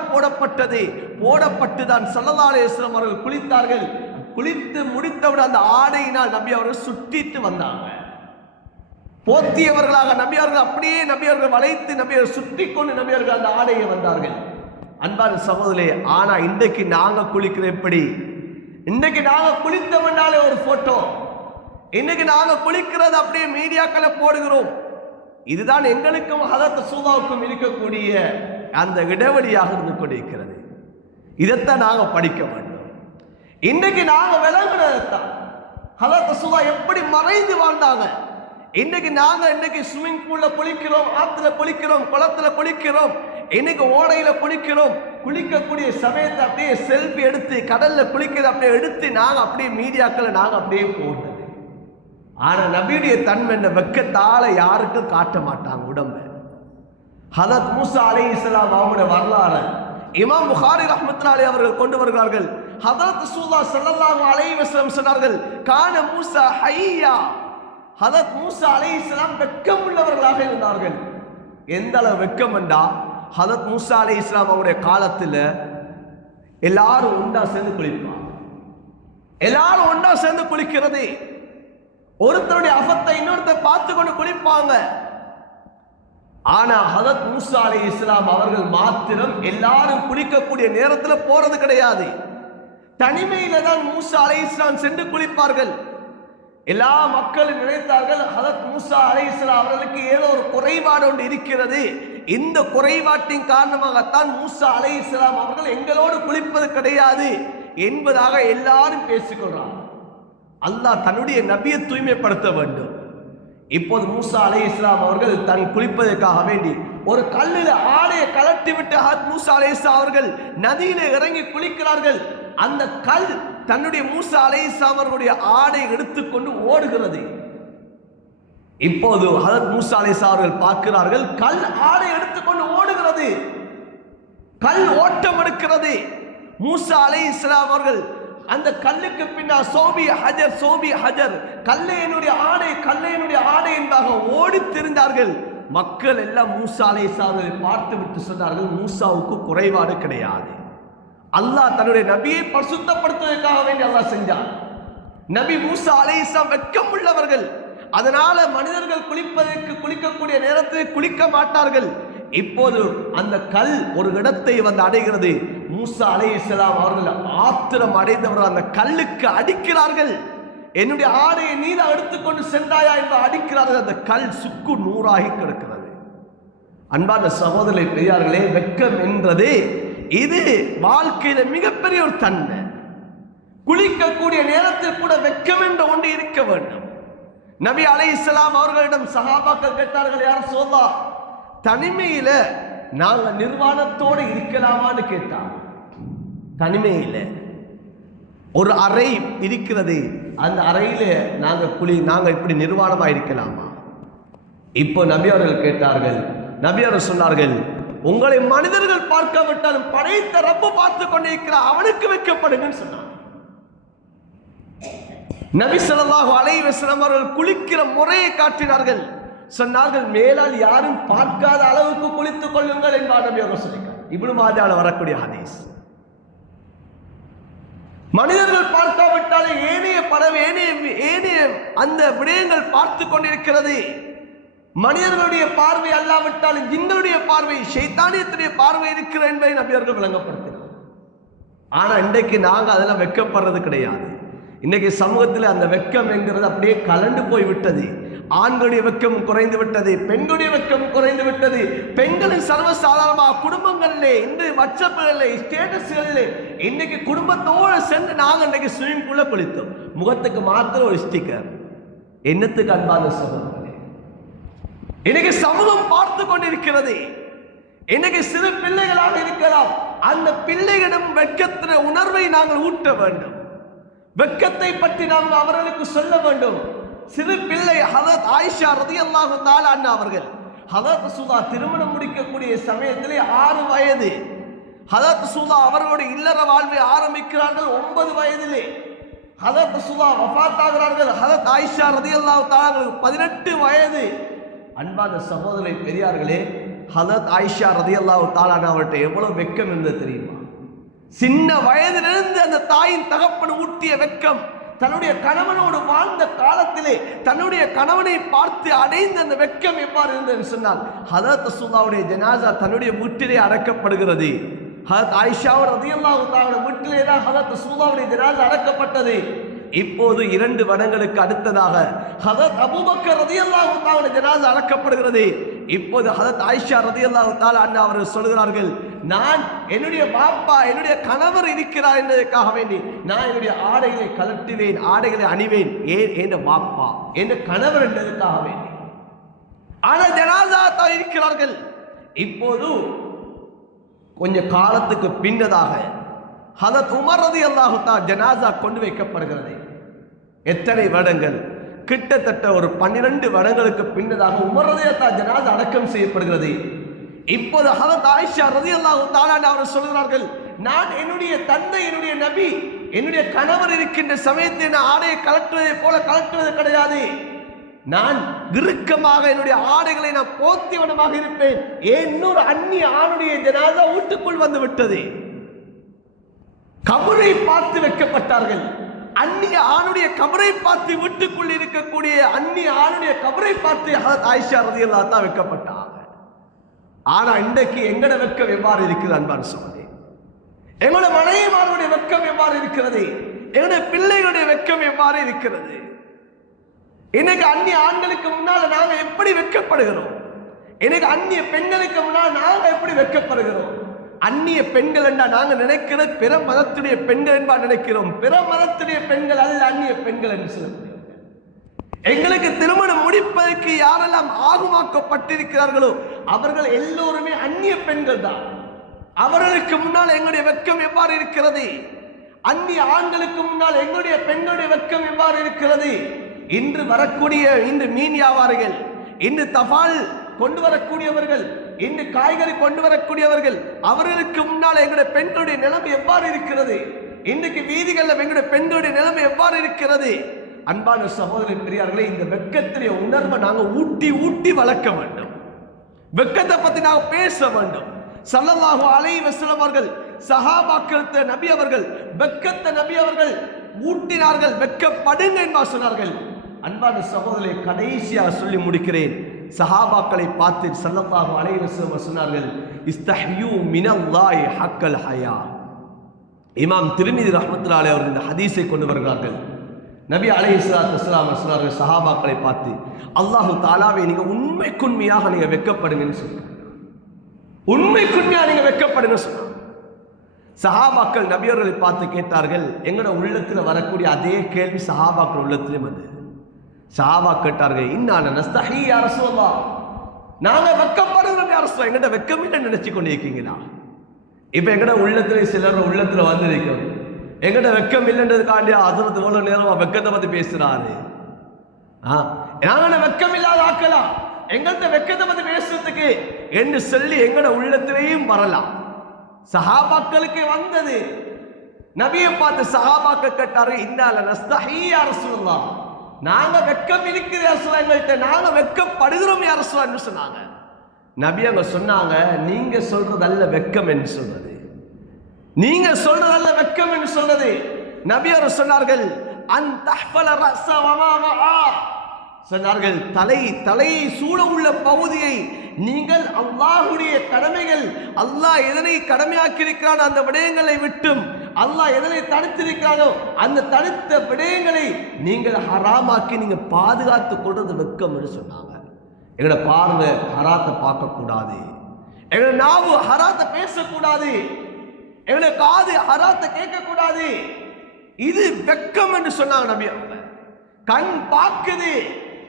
போடப்பட்டு தான் ஸல்லல்லாஹு அலைஹி வஸல்லம் அவர்கள் குளித்தார்கள். குளித்து முடித்தவுடன் அந்த ஆடையினால் நபி அவர்கள் சுட்டிட்டு வந்தாங்க. போத்தியவர்களாக நபி அவர்கள் அப்படியே நபி அவர்கள் வளைத்து நபி அவர்கள் சுற்றி கொண்டு நபி அவர்கள் அந்த ஆடையை வந்தார்கள். அன்பான சகோதரே, ஆனா இன்றைக்கு நாங்க குளிக்கிற எப்படி? இன்னைக்கு நாங்க குளித்தவனாலே ஒரு போட்டோ, இன்னைக்கு நாங்க குளிக்கிறது அப்படியே மீடியாக்களை போடுகிறோம். இதுதான் எங்களுக்கும் ஹதரத் ரசூலுல்லாஹ்வுக்கும் இருக்கக்கூடிய அந்த இடைவெளியாக இருந்து கொண்டிருக்கிறது. இதைத்தான் நாங்க படிக்க வேண்டும். இன்னைக்கு நாங்க விளங்குறதான் ஹதரத் ரசூலுல்லாஹ் எப்படி மறைந்து வாழ்ந்தாங்க. இன்னைக்கு ஸ்விமிங் பூல்ல குளிக்கிறோம், ஆத்துல குளிக்கிறோம், குளத்துல குளிக்கிறோம், இன்னைக்கு ஓடையில குளிக்கிறோம். குளிக்கக்கூடிய சமயத்தை அப்படியே செல்ஃபி எடுத்து கடல்ல குளிக்கிறது அப்படியே எடுத்து நாங்க அப்படியே மீடியாக்களை நாங்க அப்படியே போடுறது. ஆனா நபியுடைய தன்மை என்ற வெட்கத்தால யாருக்கும் காட்ட மாட்டாங்க உடம்ப. ஹதரத் மூசா அலைஹிஸ்ஸலாம் அவங்களுடைய வரலாறு இமாம் புகாரி ரஹ்மத்துல்லாஹி அவர்கள் கொண்டு வருகிறார்கள். ஹதரத் ரசூலுல்லாஹ் ஸல்லல்லாஹு அலைஹி வஸல்லம் சொன்னார்கள், கான மூசா ஹய்யா. ஹதரத் மூசா அலைஹிஸ்ஸலாம் வெட்கம் உள்ளவர்களாக இருந்தார்கள். எந்த அளவு வெட்கம் என்றா, ஹதரத் மூசா அலைஹிஸ்ஸலாம் அவருடைய காலத்தில் எல்லாரும் ஒன்றா சேர்ந்து குளிப்பாங்க. எல்லாரும் ஒன்றா சேர்ந்து குளிக்கிறது, ஒருத்தருடைய அஃபத்தை இன்னொருத்தர் பார்த்து கொண்டு குளிப்பாங்க. ஆனா ஹதரத் மூசா அலைஹிஸ்ஸலாம் அவர்கள் மாத்திரம் எல்லாரும் குளிக்கக்கூடிய நேரத்தில் போறது கிடையாது. தனிமையில தான் மூசா அலைஹிஸ்ஸலாம் சென்று குளிப்பார்கள். எல்லா மக்களும் நினைத்தார்கள், ஹதரத் மூசா அலைஹிஸ்ஸலாம் அவர்களுக்கு ஏதோ ஒரு குறைபாடு ஒன்று இருக்கிறது, இந்த குறைபாட்டின் காரணமாகத்தான் மூசா அலைஹிஸ்ஸலாம் அவர்கள் எங்களோடு குளிப்பது கிடையாது என்பதாக எல்லாரும் பேசிக்கொள்றாங்க. அல்லாஹ் தன்னுடைய நபியை தூய்மைப்படுத்த வேண்டும். இப்போது மூசா அலைஹிஸ்ஸலாம் அவர்கள் தன் குளிப்பதற்காக வேண்டி ஒரு கல்லில் ஆடையை கலட்டி விட்டு ஹதரத் மூசா அலைஹிஸ்ஸலாம் அவர்கள் நதியிலே இறங்கி குளிக்கிறார்கள். அந்த கல் தன்னுடைய மூசா அலைஹிஸ்ஸலாம் அவர்களுடைய ஆடை எடுத்துக்கொண்டு ஓடுகிறது. இப்போது ஹதரத் மூசா அலைஹிஸ்ஸலாம் அவர்கள் பார்க்கிறார்கள், கல் ஆடை எடுத்துக்கொண்டு ஓடுகிறது, கல் ஓட்டம் எடுக்கிறது. மூசா அலைஹிஸ்ஸலாம் அவர்கள் அந்த கல்லுக்கு பின்னால் சோபிய ஹஜர், சோபிய ஹஜர், கல்லையனுடைய ஆடை, கல்லையனுடைய ஆடை என்பதாக ஓடி திரிந்தார்கள். மக்கள் எல்லாம் மூசா அலைஹிஸ்ஸலாம் அவர்களை பார்த்து விட்டு சொன்னார்கள், மூசாவுக்கு குறைபாடு கிடையாது. அல்லாஹ் தன்னுடைய நபியை பரிசுத்தப்படுத்துவதற்காக வேண்டி அல்லாஹ் செஞ்சார். நபி மூசா அலைஹிஸ்ஸலாம் வெட்கம் உள்ளவர்கள், அதனால மனிதர்கள் குளிக்கக்கூடிய நேரத்தில் குளிக்க மாட்டார்கள். இப்போது அந்த கல் ஒரு இடத்தை வந்து அடைகிறது. மூசா அலைஹிஸ்ஸலாம் அவர்கள் ஆத்திரம் அடைந்தவர்கள் அந்த கல்லுக்கு அடிக்கிறார்கள். என்னுடைய ஆடையை நீல எடுத்துக்கொண்டு சென்றாயா என்று அடிக்கிறார்கள். அந்த கல் சுக்கு நூறாகி கிடக்கிறது. அன்பான சகோதரர்களே, பெரியார்களே, வெட்கம் என்றது இது வாழ்க்கையில மிகப்பெரிய ஒரு தன்மை. குளிக்கக்கூடிய நேரத்தில் கூட வெட்கம் என்ற ஒன்று இருக்க வேண்டும். நபி அலைஹிஸ்ஸலாம் அவர்களிடம் சஹாபாக்கள் கேட்டார்கள், யார் சொல்லா, தனிமையில நாங்க நிர்வாணத்தோடு இருக்கலாமான்னு கேட்டாங்க. தனிமையில ஒரு அறை இருக்கிறது, அந்த அறையில நாங்க இப்படி நிர்வாணமா இருக்கலாமா? இப்போ நபி அவர்கள் கேட்டார்கள், நபி அவர்கள் சொன்னார்கள், உங்களை மனிதர்கள் பார்க்காவிட்டாலும் படைத்த ரப்பு பார்த்து கொண்டிருக்கிற அவனுக்கு வைக்கப்படுங்கன்னு சொன்னார். நபி ஸல்லல்லாஹு அலைஹி வஸல்லம் அவர்கள் குளிக்கிற முறையை காட்டினார்கள். சொன்னார்கள், மேலால் யாரும் பார்க்காத அளவுக்கு குளித்துக் கொள்ளுங்கள் என்பார் நபி அவர்கள் சொல்லியிருக்கார். இப்னு மாஜால வரக்கூடிய ஹதீஸ். மனிதர்கள் பார்க்காவிட்டாலே ஏனைய பறவை, ஏனைய அந்த விடயங்கள் பார்த்து கொண்டிருக்கிறது. மனிதர்களுடைய பார்வை அல்லாவிட்டாலும் ஜின்னுடைய பார்வை, ஷைத்தானியத்துடைய பார்வை இருக்கிற என்பதை நபி அவர்கள் விளங்கப்படுத்தினார். ஆனா இன்றைக்கு நாங்க அதெல்லாம் வெட்கப்படுறது கிடையாது. இன்னைக்கு சமூகத்தில் அந்த வெட்கம் என்கிறது அப்படியே கலண்டு போய்விட்டது. ஆண்களுடைய வெட்கம் குறைந்து விட்டது, பெண்களுடைய வெட்கம் குறைந்து விட்டது. பெண்களின் சர்வசாதாரணமாக குடும்பங்களிலே, இன்று வாட்ஸ்அப்புகளிலே, ஸ்டேட்டஸ்களிலே இன்னைக்கு குடும்பத்தோடு சென்று நாங்கள் இன்றைக்கு ஸ்விமிங் பூல்ல குளித்தோம். முகத்துக்கு மாத்திரம் ஒரு ஸ்டிக்கர். என்னத்துக்கு அன்பான சகோதரர்களே, இன்னைக்கு சமூகம் பார்த்து கொண்டிருக்கிறது. இன்னைக்கு சிறு பிள்ளைகளாக இருக்கலாம், அந்த பிள்ளைகளிடம் வெட்கத்தின உணர்வை நாங்கள் ஊட்ட வேண்டும். வெட்கத்தை பற்றி நாம் அவர்களுக்கு சொல்ல வேண்டும். சிறு பிள்ளை ஹதரத் ஆயிஷா ரலியல்லாஹு தஆலா அன்ஹா அவர்கள் ஹதரத் ரசூலுல்லாஹ் திருமணம் முடிக்கக்கூடிய சமயத்திலே 6 வயது. ஹதரத் ரசூலுல்லாஹ் அவர்களுடைய இல்லற வாழ்வை ஆரம்பிக்கிறார்கள் 9 வயதிலே. ஹதரத் ரசூலுல்லாஹ் வஃபாத் ஆகிறார்கள். ஹதரத் ஆயிஷா ரலியல்லாஹு தஆலா 18 வயது. அன்பான சகோதரரை, பெரியார்களே, ஹதரத் ஆயிஷா ரலியல்லாஹு தஆலா அவர்கிட்ட எவ்வளவு வெட்கம் இருந்தது தெரியுமா? சின்ன வயதிலிருந்து அந்த தாயின் தகப்பன் ஊட்டிய வெட்கம், தன்னுடைய கணவனோடு வாழ்ந்த காலத்திலே தன்னுடைய கணவனை பார்த்து அடைந்த அந்த வெட்கம் எவ்வாறு இருந்தது சொன்னால், ஹதரத் ரசூலுல்லாஹ்வுடைய ஜனாஸா தன்னுடைய வீட்டிலே அடக்கப்படுகிறது. ஹதரத் ஆயிஷா ரலியல்லாஹு தஆலா வீட்டிலே தான் ஹதரத் ரசூலுல்லாஹ்வுடைய ஜனாஸா அடக்கப்பட்டது. இப்போது 2 வருடங்களுக்கு அடுத்ததாக ஹதரத் அபூபக்கர் ரலியல்லாஹு தஆலா ஜனாஸா அடக்கப்படுகிறது. இப்போது ஹதரத் ஆயிஷா ரலியல்லாஹு தஆலா அன்ஹா அவர்கள் சொல்கிறார்கள், நான் என்னுடைய பாப்பா, என்னுடைய கணவர் இருக்கிறார் என்பதற்காக வேண்டி நான் என்னுடைய ஆடைகளை கலட்டுவேன், ஆடைகளை அணிவேன். ஏன்? என் பாப்பா, என் கணவர் என்பதற்காக வேண்டி. ஆனால் ஜனாஸா தான் இருக்கிறார்கள். இப்போது கொஞ்ச காலத்துக்கு பின்னதாக ஹதரத் உமர் ரலியல்லாஹு தஆலா ஜனாஸா கொண்டு வைக்கப்படுகிறது. எத்தனை வருடங்கள்? கிட்டத்தட்ட ஒரு 12 வருடங்களுக்கு பின்னதாக உமர் ரலியல்லாஹு தஆலா ஜனாஸா அடக்கம் செய்யப்படுகிறது. இப்போது ஹதரத் ஆயிஷா ரலியல்லாஹு தஆலா அவர்கள் சொல்கிறார்கள், நான் என்னுடைய தந்தை, என்னுடைய நபி, என்னுடைய கணவர் இருக்கின்ற சமயத்தை நான் ஆடையை கலட்டுவதை போல கலட்டுவது கிடையாது. நான் இறுக்கமாக என்னுடைய ஆடைகளை நான் போத்திவனமாக இருப்பேன். இன்னொரு அந்நிய ஆணுடைய ஜனாதா வீட்டுக்குள் வந்து விட்டது. கபரை பார்த்து வைக்கப்பட்டார்கள். அந்நிய ஆணுடைய கபரை பார்த்து வீட்டுக்குள் இருக்கக்கூடிய அந்நிய ஆணுடைய கபரை பார்த்து ஆயிஷா ரலியல்லாஹு அன்ஹா வைக்கப்பட்டாங்க. ஆனா இன்றைக்கு எங்கட வெக்கம் எவ்வாறு இருக்குது அன்பான சகோதரரே? எங்களோட மனைவிமாருடைய வெக்கம் எவ்வாறு இருக்கிறது? எங்களுடைய பிள்ளைகளுடைய வெக்கம் எவ்வாறு இருக்கிறது? இன்னைக்கு அந்நிய ஆண்களுக்கு முன்னால நாங்க எப்படி வெக்கப்படுகிறோம்? இன்னைக்கு அந்நிய பெண்களுக்கு முன்னால் நாங்க எப்படி வெக்கப்படுகிறோம்? அந்நிய பெண்கள் என்றா நாங்க நினைக்கிறது பிற மதத்துடைய பெண்கள் என்பா நினைக்கிறோம். பிற மதத்துடைய பெண்கள் அல்ல அந்நிய பெண்கள் என்று சொல்லப்படுகிறது. எங்களுக்கு திருமணம் முடிப்பதற்கு யாரெல்லாம் ஆகுமாக்கப்பட்டிருக்கிறார்களோ அவர்கள் எல்லோருமே அந்நிய பெண்கள் தான். அவர்களுக்கு முன்னால் எங்களுடைய வெக்கம் எவ்வாறு இருக்கிறது? அந்நிய ஆண்களுக்கு முன்னால் எங்களுடைய பெண்களுடைய வெக்கம் எவ்வாறு இருக்கிறது? இன்று வரக்கூடிய இந்த மீன் வியாபாரிகள், இன்று தபால் கொண்டு வரக்கூடியவர்கள், இன்று காய்கறி கொண்டு வரக்கூடியவர்கள், அவர்களுக்கு முன்னால் எங்களுடைய பெண்களுடைய நிலைமை எவ்வாறு இருக்கிறது? இன்றைக்கு வீதிகளில் எங்களுடைய பெண்களுடைய நிலைமை எவ்வாறு இருக்கிறது? அன்பான சகோதரி பெரியார்களே, இந்த வெக்கத்திலே உணர்வை நாங்கள் ஊட்டி ஊட்டி வளர்க்க வேண்டும். வெக்கத்தை பத்தி நாங்கள் பேச வேண்டும். ஸல்லல்லாஹு அலைஹி வஸல்லம் அவர்கள் சஹாபாக்களுக்கு நபி அவர்கள் வெக்கத்தை நபி அவர்கள் ஊட்டினார்கள். வெக்கப்படுங்க என்பா சொன்னார்கள். அன்பான சகோதரரை கடைசியாக சொல்லி முடிக்கிறேன். சஹாபாக்களை பார்த்து ஸல்லல்லாஹு அலைஹி வஸல்லம் சொன்னார்கள், இஸ்தஹ்யூ மினல்லாஹி ஹக்கல் ஹயா. இமாம் திர்மிதி ரஹ்மத்துல்லாஹி அலைஹி அவர்கள் இந்த ஹதீஸை கொண்டு வருகிறார்கள். நபி அலைஹிஸ்ஸலாத்து வஸ்ஸலாம் சொன்னார்கள் சஹாபாக்களை பார்த்து, அல்லாஹு தஆலாவை நீங்க உண்மைக்குண்மையாக நீங்க வெக்கப்படுங்கன்னு சொன்னாங்க. உண்மைக்குண்மையாக நீங்க வெக்கப்படுங்க சொன்னாங்க. சஹாபாக்கள் நபியர்களை பார்த்து கேட்டார்கள். எங்களோட உள்ளத்தில் வரக்கூடிய அதே கேள்வி சஹாபாக்கள் உள்ளத்திலும் வந்து சஹாபா கேட்டார்கள், இன்னான நஸ்தஹி யா ரசூலல்லாஹ், நாங்க வெக்கப்படுகிறோம் யா ரசூலல்லாஹ். எங்கட வெக்கம் என்ன நினைச்சு கொண்டு இருக்கீங்களா? இப்ப எங்கட உள்ளத்துல சிலர் உள்ளத்துல வந்து இருக்கிறோம். எங்கட வெக்கம் இல்லைன்றதுக்காண்டி ஹஜ்ரத் எவ்வளவு நேரமா வெக்கத்தை பத்தி பேசுறாரு. நாங்க வெக்கம் இல்லாத ஆக்கலாம், எங்கள்கிட்ட வெக்கத்தை பத்தி பேசுறதுக்கு என்று சொல்லி எங்கட உள்ளத்திலேயும் வரலாம். சஹாபாக்களுக்கு வந்தது. நபியை பார்த்து சஹாபாக்கள் கேட்டாரு, இன்னால நஸ்தஹி யா ரசூலல்லாஹ், நாங்க வெக்கம் இருக்குது யா ரசூலல்லாஹ், எங்கள்கிட்ட நாங்க வெக்கப்படுகிறோம் யா ரசூலல்லாஹ் என்று சொன்னாங்க. நபி அங்க சொன்னாங்க, நீங்க சொல்றதல்ல வெக்கம் என்று சொல்றது, நீங்க சொல்றதல்ல வெக்கம் என்று சொல்றது. நபி அவர் சொன்னார்கள், அன் தஹ்ஃபல ரஸ வமா வஆ, சொன்னார்கள் தலையை சூழ உள்ள பகுதியை நீங்கள் அல்லாஹ்வுடைய கடமைகள், அல்லாஹ் எதனை கடமையாக்கி இருக்கிறான் அந்த விடயங்களை விட்டும் அல்லாஹ் எதனை தடுத்திருக்கிறானோ அந்த தடுத்த விடயங்களை நீங்கள் ஹராமாக்கி நீங்க பாதுகாத்து கொள்றது வெக்கம் என்று சொன்னாங்க. எங்களோட பார்வை ஹராத்தை பார்க்கக்கூடாது, எங்களோட நாவு ஹராத்தை பேசக்கூடாது, எங்களோட காது ஹராத்தை கேட்கக்கூடாது. இது வெக்கம் என்று சொன்னாங்க நபி அவங்க. கண் பார்க்குது,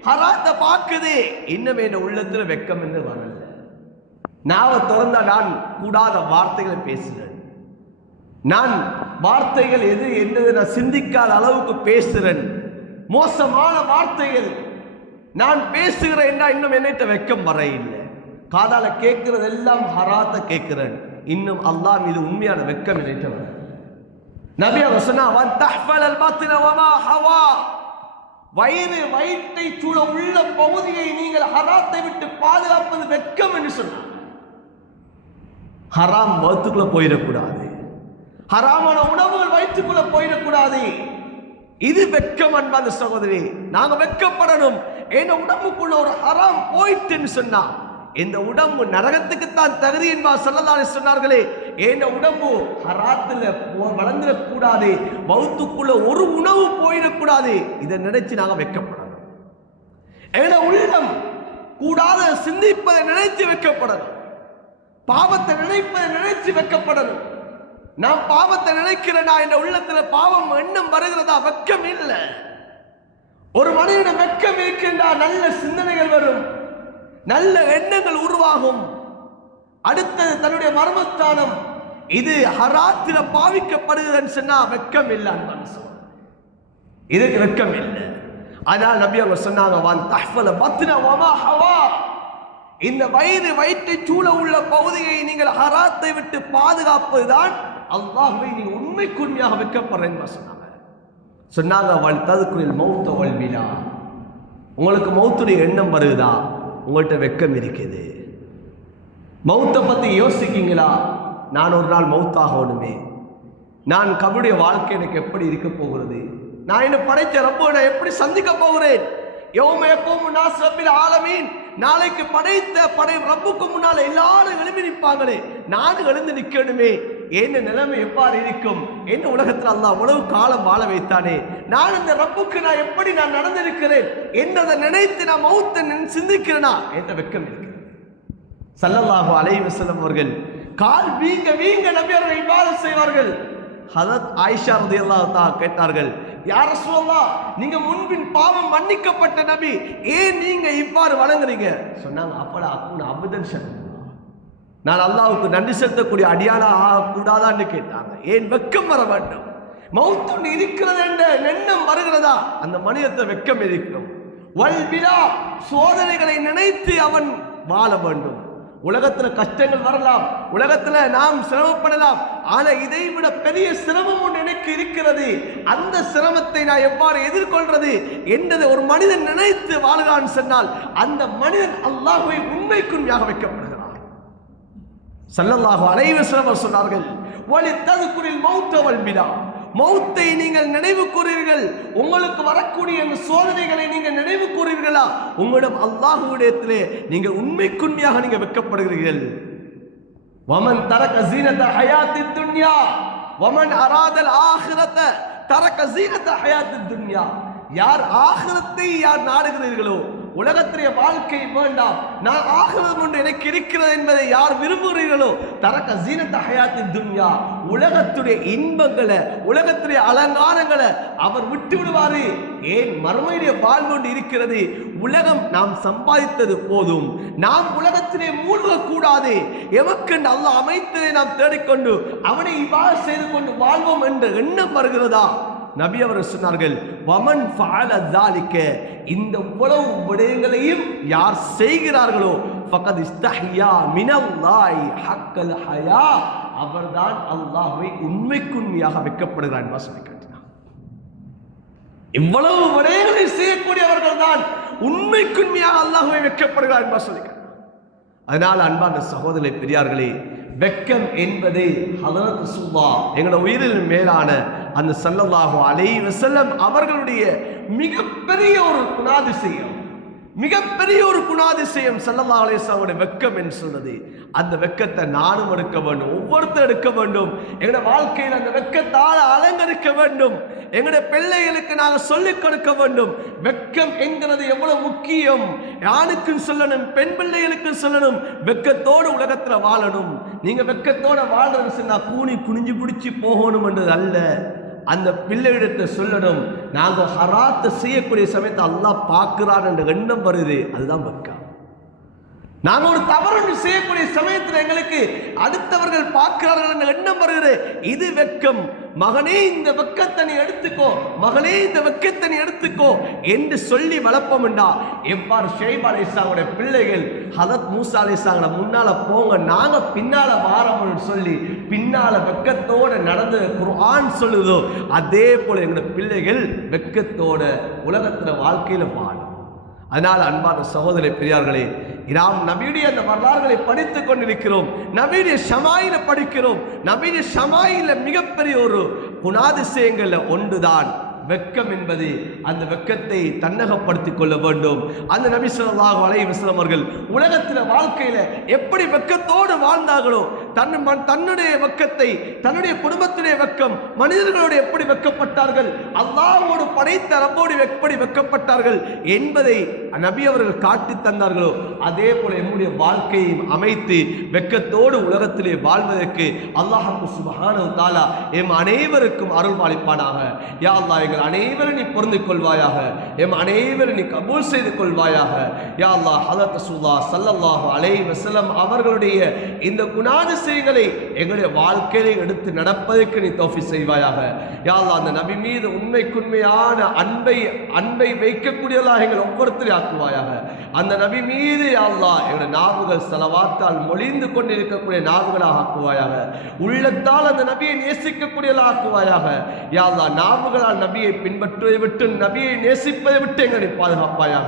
ஹராத்தை பார்க்குது, இன்னும் என் உள்ளத்துல வெக்கம் என்று வரல. நாவை திறந்தா நான் கூடாத வார்த்தைகளை பேசுறேன், நான் வார்த்தைகள் எது என்னது நான் சிந்திக்காத அளவுக்கு பேசுறேன், மோசமான வார்த்தைகள் நான் பேசுகிறேன் என்றா இன்னும் என்னைட்ட வெக்கம் வர இல்லை. காதால கேட்கிறது எல்லாம் ஹராத்தை கேட்கிறேன், இன்னும் அல்லாஹ் மீது உண்மையான வெக்கம் என்னைட்ட வர. நபி அவர் சொன்னா, வயிற்றை சூழ உள்ள பகுதியை நீங்கள் ஹராத்தை விட்டு பாதுகாப்பது வெக்கம் என்று சொன்னார். ஹராம் வயிற்றுக்குள்ள போயிடக்கூடாது, ஹராமான உணவுகள் வயிற்றுக்குள்ள போயிடக்கூடாது. இது வெக்கம் அன்பான சகோதரி. நாங்க வெக்கப்படணும். என் உடம்புக்குள்ள ஒரு ஹராம் போயிட்டுன்னு சொன்னா இந்த உடம்பு நரகத்துக்குத்தான் தகுதி என்பார் ஸல்லல்லாஹு அலைஹி சொன்னார்களே. என் உடம்பு ஹராத்துல வளர்ந்துடக்கூடாது, வயிற்றுக்குள்ள ஒரு உணவு போயிடக்கூடாது. இதை நினைச்சு நாங்க வெக்கப்படணும். என் உள்ளம் கூடாத சிந்திப்பதை நினைச்சு வெக்கப்படணும், பாவத்தை நினைப்பதை நினைச்சு வெக்கப்படணும். நான் பாவத்தை நினைக்கிறேனா, என் உள்ளத்துல பாவம் எண்ணம் வருகிறதா? வெக்கம் இல்லை. ஒரு மனிதன் வெக்கம் இருக்கின்றா நல்ல சிந்தனைகள் வரும், நல்ல எண்ணங்கள் உருவாகும். அடுத்தது தன்னுடைய மர்மஸ்தானம் இது ஹராத்தில பாவிக்கப்படுகிறதுன்னு சொன்னா வெக்கம் இல்லை அன்பான சகோதரர்களே, இதுக்கு வெக்கம் இல்லை. ஆனால் நபி அவங்க சொன்னாங்க, வான் தஹ்ஃபல பத்ன வமா ஹவா, இந்த வயிற்றை சூழ உள்ள பகுதியை நீங்கள் ஹராத்தை விட்டு பாதுகாப்பதுதான் அல்லாஹ்வை நீ உண்மைக்கு உண்மையாக வைக்கப்படுறேன்னு சொன்னாங்க. வல் ததுக்குரில் மௌத்த வல்பிலா, உங்களுக்கு மௌத்துடைய எண்ணம் வருதா? உங்கள்கிட்ட வெக்கம் இருக்குது. மௌத்தை பற்றி யோசிக்கீங்களா? நான் ஒரு நாள் மௌத்தாகணுமே, நான் கபருடைய வாழ்க்கை எனக்கு எப்படி இருக்க போகிறது, நான் என்ன படைத்த ரப்ப நான் எப்படி சந்திக்க போகிறேன்? நாளைக்கு படைத்த ரப்புக்கு முன்னால எல்லாரும் எழுப்பி நிற்பாங்களே, நானும் எழுந்து நிற்கணுமே, என்ன நிலைமை எவ்வாறு இருக்கும்? என்ன உலகத்தில் அல்லாஹ் அவ்வளவு காலம் வாழ வைத்தானே, நான் இந்த ரப்புக்கு நான் எப்படி நான் நடந்திருக்கிறேன் என்றதை நினைத்து நான் மௌத்தை சிந்திக்கிறேனா என்ற வெக்கம் இருக்கிறது. ஸல்லல்லாஹு அலைஹி வஸல்லம் அவர்கள் கால் வீங்க வீங்க நபி அவர்கள் இபாதத் செய்வார்கள். ஹதரத் ஆயிஷா ரலியல்லாஹு தஆலா கேட்டார்கள், யா ரசூலல்லாஹ், நீங்க முன்பின் பாவம் மன்னிக்கப்பட்ட நபி, ஏன் நீங்க இவ்வாறு வணங்குறீங்க? சொன்னாங்க, அப்படா அக்குன அபுதன் ஷக்கூரா, நான் அல்லாஹ்வுக்கு நன்றி செலுத்தக்கூடிய அடியானா ஆகக்கூடாதான்னு கேட்டாங்க. ஏன் வெக்கம் வர வேண்டும்? மௌத்து இருக்கிறது என்ற எண்ணம் வருகிறதா? அந்த மனிதத்தை வெக்கம் இருக்கும். வல்பிலா, சோதனைகளை நினைத்து அவன் வாழ வேண்டும். உலகத்துல கஷ்டங்கள் வரலாம், உலகத்துல நாம் சிரமப்படலாம், ஆனா இதை விட பெரிய சிரமம் ஒன்று எனக்கு இருக்கிறது. அந்த சிரமத்தை நான் எவ்வாறு எதிர்கொள்றது என்றதை ஒரு மனிதன் நினைத்து வாழ்கிறான் சொன்னால் அந்த மனிதன் அல்லாஹ்வை உண்மைக்குண்மையாக வைக்கப்படுகிறார். ஸல்லல்லாஹு அலைஹி வஸல்லம் சொன்னார்கள், வலித்ததுகுரில் மௌத்த வல்பிலா, மௌத்தை நீங்கள் நினைவு கூறுவீர்கள், உங்களுக்கு வரக்கூடிய சோதனைகளை நீங்கள் நினைவு கூறுவீர்களா? உங்களிடம் அல்லாஹ்விடத்திலே நீங்கள் உண்மைக்குண்மையாக நீங்கள் வைக்கப்படுகிறீர்கள். வமன் தரக ஸீனத ஹயாத்தித் துன்யா வமன் அராதல் ஆகிரத தரக ஸீனத ஹயாத்தித் துன்யா, யார் ஆகிரத்தை யார் நாடுகிறீர்களோ, உலகத்திலே வாழ்க்கை வேண்டாம், நான் ஆகிரம் ஒன்று எனக்கு இருக்கிறது என்பதை யார் விரும்புகிறீர்களோ, தரக ஸீனத ஹயாத்தித் துன்யா, உலகத்துடைய இன்பங்களை உலகத்துடைய அலங்காரங்களை அவர் விட்டு விடுவாரு. ஏன்? மறுமையுடைய வாழ்வு ஒன்று இருக்கிறது. உலகம் நாம் சம்பாதித்தது போதும், நாம் உலகத்திலே மூழ்கக்கூடாது. எமக்கென்று அல்லாஹ் அமைத்ததை நாம் தேடிக்கொண்டு அவனை இவ்வாறு செய்து கொண்டு வாழ்வோம் என்ற எண்ணம் வருகிறதா? நபி அவர்கள் சொன்னார்கள், வமன் ஃபஅல ஸாலிக, இந்த உலக விடயங்களையும் யார் செய்கிறார்களோ, ஃபகத் இஸ்தஹியா மினல்லாஹி ஹக்கல் ஹயா, அவர்தான் அல்லாஹ்வை உண்மைக்குண்மையாக வைக்கப்படுகிறார் என்று சொல்லி காட்டினார். இவ்வளவு விடயங்களை செய்யக்கூடியவர்கள் தான் உண்மைக்குண்மையாக அல்லாஹ்வை வைக்கப்படுகிறார் என்று சொல்லி காட்டினார். அதனால் அன்பான சகோதரர்களே, பெரியார்களே, வெக்கம் என்பது ஹதரத் ரசூலுல்லாஹ் எங்களுடைய உயிரில் மேலான அந்த ஸல்லல்லாஹு அலைஹி வஸல்லம் அவர்களுடைய மிகப்பெரிய ஒரு குணாதிசயம், மிகப்பெரிய ஒரு குணாதிசயம் ஸல்லல்லாஹு அலைஹி வஸல்லம் வெக்கம் என்று சொல்றது. அந்த வெக்கத்தை நானும் எடுக்க வேண்டும், ஒவ்வொருத்தரும் எடுக்க வேண்டும். எங்களுடைய வாழ்க்கையில் அந்த வெக்கத்தால் அலங்கரிக்க வேண்டும். எங்களுடைய பிள்ளைகளுக்கு நாங்கள் சொல்லிக் கொடுக்க வேண்டும். வெக்கம் என்கிறது எவ்வளவு முக்கியம், ஆணுக்கும் சொல்லணும், பெண் பிள்ளைகளுக்கும் சொல்லணும். வெக்கத்தோடு உலகத்தில் வாழணும். நீங்க வெக்கத்தோட வாழ்றது சொன்னா கூனி குனிஞ்சு பிடிச்சி போகணும் என்றது அல்ல. அந்த பிள்ளையிடத்தை சொல்லணும், நாங்கள் ஹராத்தை செய்யக்கூடிய சமயத்தை அல்லாஹ் பார்க்கிறான் என்ற எண்ணம் வருது, அதுதான் வெக்கம். நாங்கள் ஒரு தவறு செய்யக்கூடிய சமயத்தில் எங்களுக்கு அடுத்தவர்கள் பார்க்கிறார்கள் என்ற எண்ணம் வருகிறது, இது வெக்கம். மகனே இந்த வெக்கத்தை நீ எடுத்துக்கோ, மகளே இந்த வெக்கத்தை நீ எடுத்துக்கோ என்று சொல்லி வளர்ப்போம் என்றா எவ்வாறு ஷுஐப் அலைஹிஸ்ஸலாமுடைய பிள்ளைகள் ஹதரத் மூசா அலைஹிஸ்ஸலாம் முன்னால போங்க, நாங்க பின்னால வாரோம்னு சொல்லி பின்னால வெக்கத்தோட நடந்து குர்ஆன் சொல்லுதோ, அதே போல எங்களுடைய பிள்ளைகள் வெக்கத்தோட உலகத்துல வாழ்க்கையில வாழும். அதனால் அன்பான சகோதர பெரியார்களே, நாம் நபியுடைய அந்த வரலாறுகளை படித்துக் கொண்டிருக்கிறோம், நபியுடைய ஷமாயில படிக்கிறோம். நபியுடைய ஷமாயில மிகப்பெரிய ஒரு குணாதிசயங்கள்ல ஒன்றுதான் வெக்கம் என்பது. அந்த வெக்கத்தை தன்னகப்படுத்திக் கொள்ள வேண்டும். அந்த நபி ஸல்லல்லாஹு அலைஹி வஸல்லம் அவர்கள் உலகத்தில் வாழ்க்கையில எப்படி வெக்கத்தோடு வாழ்ந்தார்களோ, தன்னுடைய வெக்கத்தை, தன்னுடைய குடும்பத்துடைய வெக்கம், மனிதர்களோடு எப்படி வெக்கப்பட்டார்கள், அல்லாஹ்வோடு படைத்த ரப்போடு எப்படி வெக்கப்பட்டார்கள் என்பதை நபி அவர்கள் காட்டி தந்தார்களோ, அதே போல நம்முடைய வாழ்க்கையை அமைத்து வெக்கத்தோடு உலகத்திலே வாழ்வதற்கு அல்லாஹ் சுப்ஹானஹு வ தஆலா எம் அனைவருக்கும் அருள் பாலிப்பானாக. யா அல்லாஹ், எங்கள் அனைவரும் நீ பொருந்திக் கொள்வாயாக, எம் அனைவரும் நீ கபூல் செய்து கொள்வாயாக. யா அல்லாஹ், ஹதரத் ரசூலுல்லாஹ் ஸல்லல்லாஹு அலைஹி வஸல்லம் அவர்களுடைய இந்த குணாதிசயம் விஷயங்களை எங்களுடைய வாழ்க்கையிலே எடுத்து நடப்பதற்கு நீ தௌஃபீக் செய்வாயாக. யா அல்லாஹ், அந்த நபி மீது உண்மைக்குண்மையான அன்பை வைக்கக்கூடியவர்களாக எங்கள் ஒவ்வொருத்தரையும் ஆக்குவாயாக. அந்த நபி மீது யா அல்லாஹ் எங்களுடைய நாவுகள் ஸலவாத்தால் மொழிந்து கொண்டிருக்கக்கூடிய நாவுகளாக ஆக்குவாயாக. உள்ளத்தால் அந்த நபியை நேசிக்கக்கூடியவர்களாக ஆக்குவாயாக. யா அல்லாஹ், நாவுகளால் நபியை பின்பற்றுவதை விட்டு நபியை நேசிப்பதை விட்டு எங்களை பாதுகாப்பாயாக.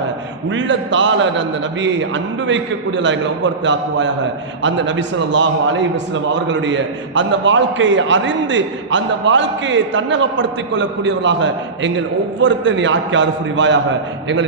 உள்ளத்தால் அந்த நபியை அன்பு வைக்கக்கூடியவர்களாக எங்களை ஒவ்வொருத்தர் ஆக்குவாயாக. அந்த நபி ஸல்லல்லாஹு அலைஹி வஸல்லம் அவர்களுடைய அந்த வாழ்க்கையை அறிந்து அந்த வாழ்க்கையை தன்னகப்படுத்திக் கொள்ளக்கூடியவர்களாக எங்கள் ஒவ்வொருத்தரையும் ஆக்கி அருள் புரிவாயாக. எங்களை